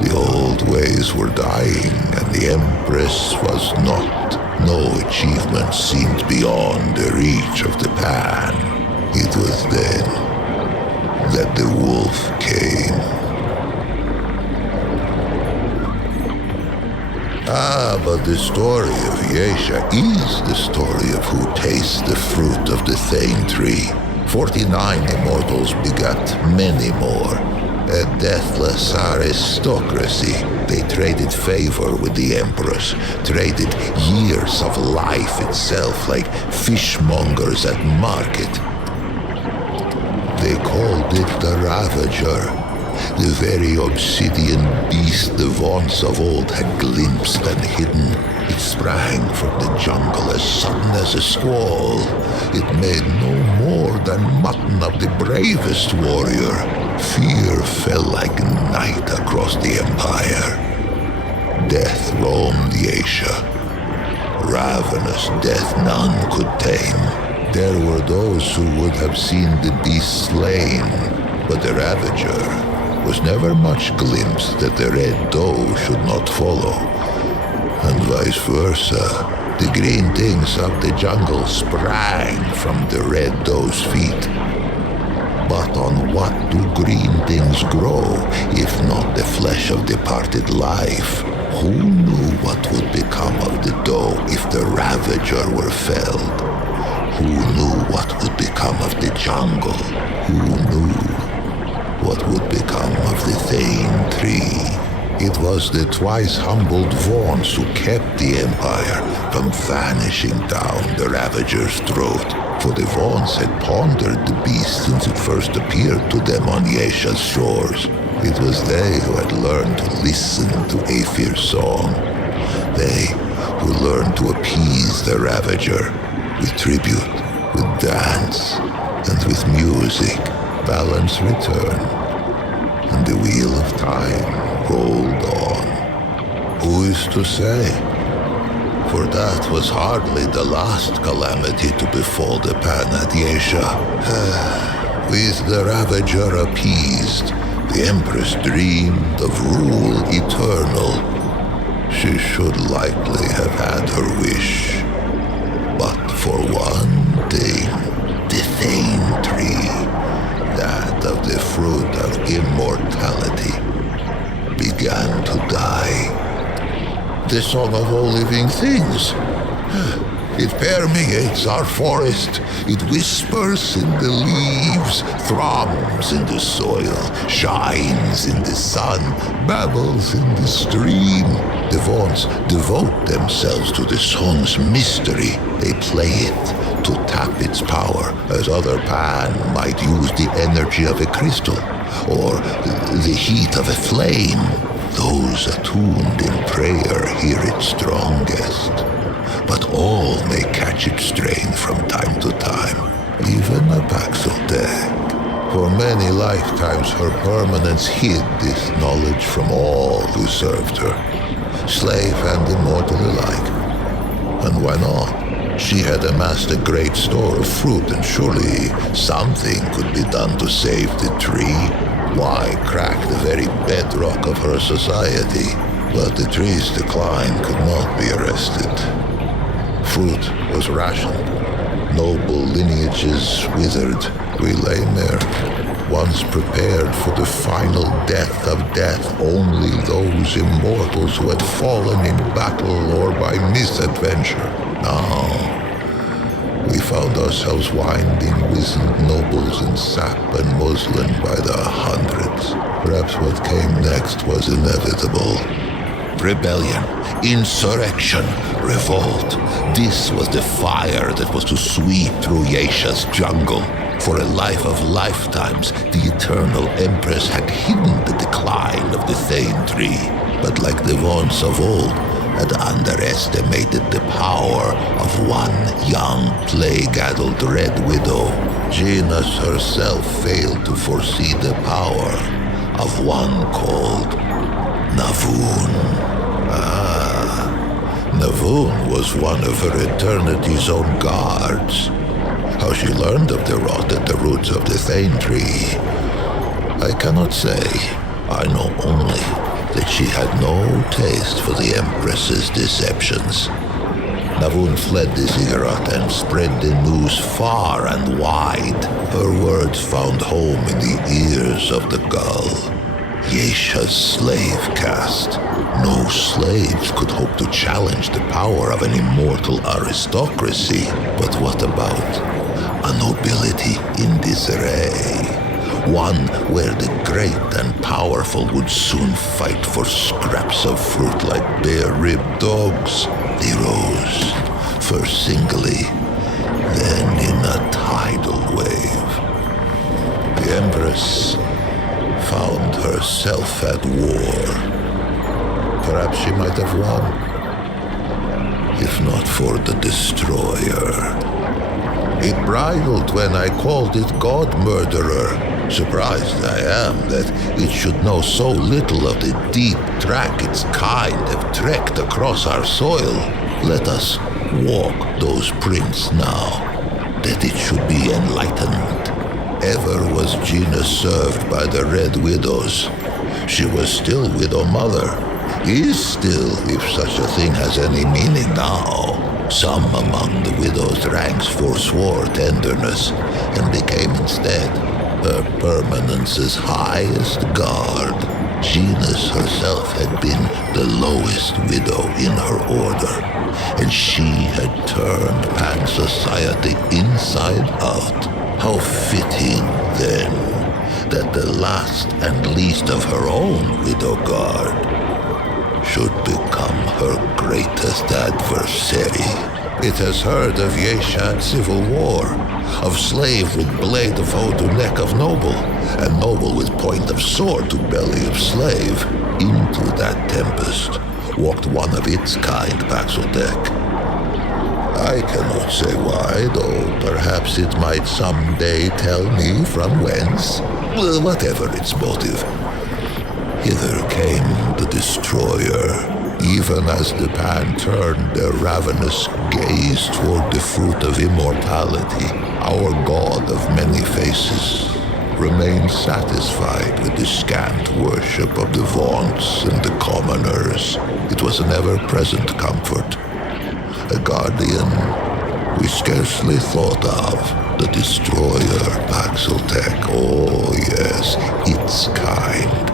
The old ways were dying, and the Empress was not. No achievement seemed beyond the reach of the Pan. It was then that the wolf came. But the story of Yesha is the story of who tastes the fruit of the Thane tree. 49 immortals begat many more. A deathless aristocracy. They traded favor with the Empress, traded years of life itself like fishmongers at market. They called it the Ravager. The very obsidian beast the vaunts of old had glimpsed and hidden. It sprang from the jungle as sudden as a squall. It made no more than mutton of the bravest warrior. Fear fell like night across the empire. Death roamed Yesha. Ravenous death none could tame. There were those who would have seen the beast slain, but the Ravager was never much glimpsed that the red doe should not follow, and vice versa. The green things of the jungle sprang from the red doe's feet. But on what do green things grow, if not the flesh of departed life? Who knew what would become of the doe if the Ravager were felled? Who knew what would become of the jungle? Who knew what would become of the Thane tree? It was the twice humbled Vaugns who kept the Empire from vanishing down the Ravager's throat, for the Vaugns had pondered the beast since it first appeared to them on Yesha's shores. It was they who had learned to listen to Aethir's song. They who learned to appease the Ravager with tribute, with dance, and with music. Balance returned, and the wheel of time rolled on. Who is to say? For that was hardly the last calamity to befall the Pan at Yesha. With the Ravager appeased, the Empress dreamed of rule eternal. She should likely have had her wish. But for one thing, the Thane tree, that of the fruit of immortality, began to die. The song of all living things. It permeates our forest. It whispers in the leaves, thrums in the soil, shines in the sun, babbles in the stream. The Vaugns devote themselves to the song's mystery. They play it to tap its power, as other Pan might use the energy of a crystal or the heat of a flame. Those attuned in prayer hear it strongest. But all may catch its strain from time to time, even a Paxiltech. For many lifetimes her permanence hid this knowledge from all who served her, slave and immortal alike. And why not? She had amassed a great store of fruit, and surely something could be done to save the tree. Why crack the very bedrock of her society? But the tree's decline could not be arrested. Fruit was rationed. Noble lineages withered. We Laemir, once prepared for the final death of death, only those immortals who had fallen in battle or by misadventure. Now, we found ourselves winding wizened nobles in sap and muslin by the hundreds. Perhaps what came next was inevitable. Rebellion, insurrection, revolt. This was the fire that was to sweep through Yesha's jungle. For a life of lifetimes, the eternal Empress had hidden the decline of the Thane tree, but like the Vaugns of old, had underestimated the power of one young, plague-addled Red Widow. Janus herself failed to foresee the power of one called Navun. Navun was one of her eternity's own guards. How she learned of the rot at the roots of the Thane tree, I cannot say. I know only that she had no taste for the Empress's deceptions. Navun fled the ziggurat and spread the news far and wide. Her words found home in the ears of the gull. Yesha's slave caste. No slaves could hope to challenge the power of an immortal aristocracy. But what about a nobility in disarray? One where the great and powerful would soon fight for scraps of fruit like bare-ribbed dogs. They rose, first singly, then in a tidal wave. The Empress found herself at war. Perhaps she might have won, if not for the Destroyer. It bridled when I called it God-murderer. Surprised I am that it should know so little of the deep track its kind have trekked across our soil. Let us walk those prints now, that it should be enlightened. Ever was Gina served by the Red Widows. She was still Widow Mother. Is still, if such a thing has any meaning now. Some among the widow's ranks forswore tenderness and became instead her permanence's highest guard. Genius herself had been the lowest widow in her order, and she had turned Pan society inside out. How fitting, then, that the last and least of her own widow guard should become her greatest adversary. It has heard of Yeshan civil war, of slave with blade of hoe to neck of noble, and noble with point of sword to belly of slave. Into that tempest walked one of its kind, Paxeldeck. I cannot say why, though perhaps it might someday tell me from whence. Whatever its motive, hither came the Destroyer. Even as the Pan turned their ravenous gaze toward the fruit of immortality, our god of many faces remained satisfied with the scant worship of the vaunts and the commoners. It was an ever-present comfort. A guardian we scarcely thought of, the Destroyer, Paxeltech. Oh yes, its kind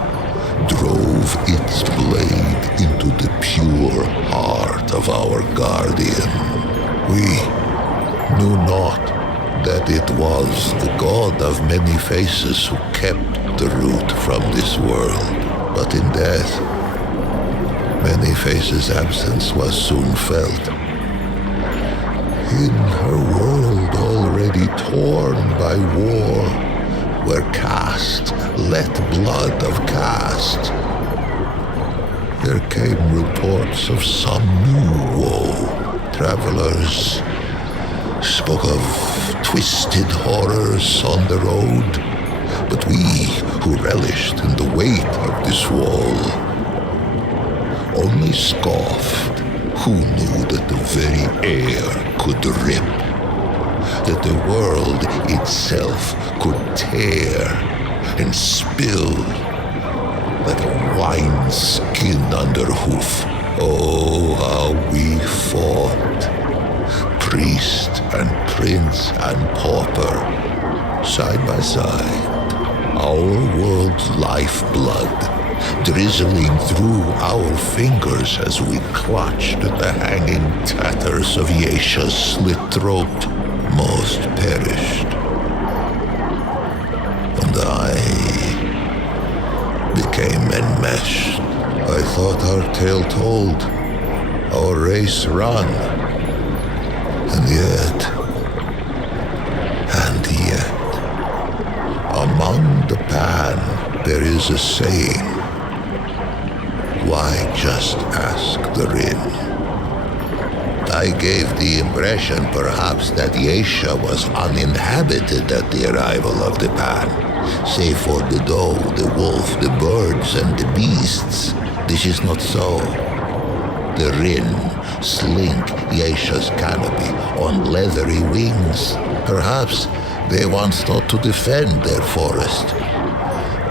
drove its blade into the pure heart of our guardian. We knew not that it was the god of many faces who kept the root from this world. But in death, many faces' absence was soon felt. In her world already torn by war, where caste let blood of caste, there came reports of some new woe. Travelers spoke of twisted horrors on the road, but we who relished in the weight of this wall only scoffed. Who knew that the very air could rip, that the world itself could tear and spill like a wineskin under hoof? Oh, how we fought, priest and prince and pauper, side by side, our world's lifeblood drizzling through our fingers as we clutched at the hanging tatters of Yesha's slit throat. Most perished, and I became enmeshed. I thought our tale told, our race run, and yet, among the Pan there is a saying. Why just ask the Rin? I gave the impression perhaps that Yesha was uninhabited at the arrival of the Pan, save for the doe, the wolf, the birds, and the beasts. This is not so. the Rin slink Yesha's canopy on leathery wings. Perhaps they once thought to defend their forest.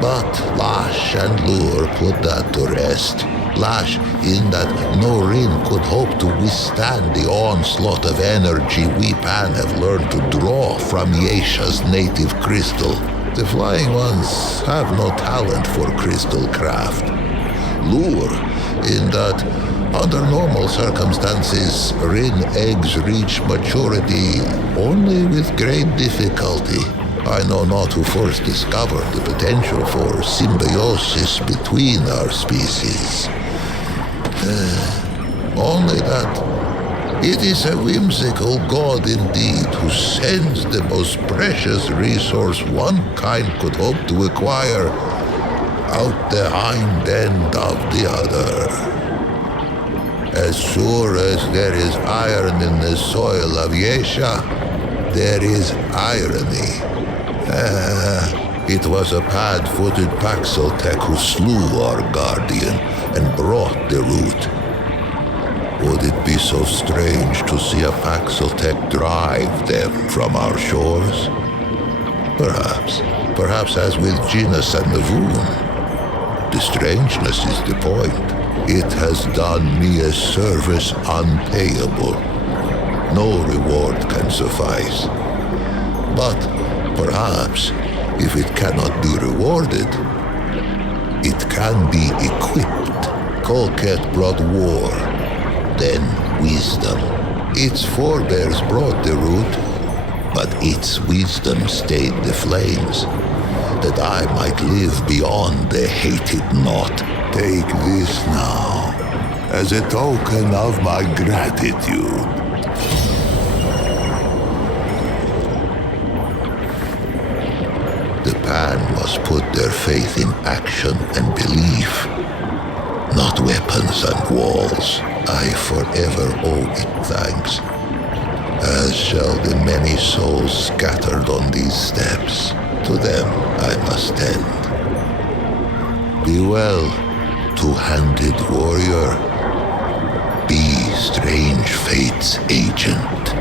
But Lash and Lure put that to rest. Lash in that no Rin could hope to withstand the onslaught of energy we Pan have learned to draw from Yesha's native crystal. The Flying Ones have no talent for crystal craft. Lure in that under normal circumstances, Rin eggs reach maturity only with great difficulty. I know not who first discovered the potential for symbiosis between our species. Only that it is a whimsical god indeed who sends the most precious resource one kind could hope to acquire out the hind end of the other. As sure as there is iron in the soil of Yesha, there is irony. It was a pad-footed Paxeltech who slew our guardian and brought the root. Would it be so strange to see a Paxeltech drive them from our shores? Perhaps as with Genus and Navoon. The strangeness is the point. It has done me a service unpayable. No reward can suffice. But perhaps, if it cannot be rewarded, it can be equipped. Colket brought war, then wisdom. Its forebears brought the root, but its wisdom stayed the flames, that I might live beyond the hated knot. Take this now, as a token of my gratitude. The Pan must put their faith in action and belief, not weapons and walls. I forever owe it thanks, as shall the many souls scattered on these steps. To them I must tend. Be well, two-handed warrior. Be strange fate's agent.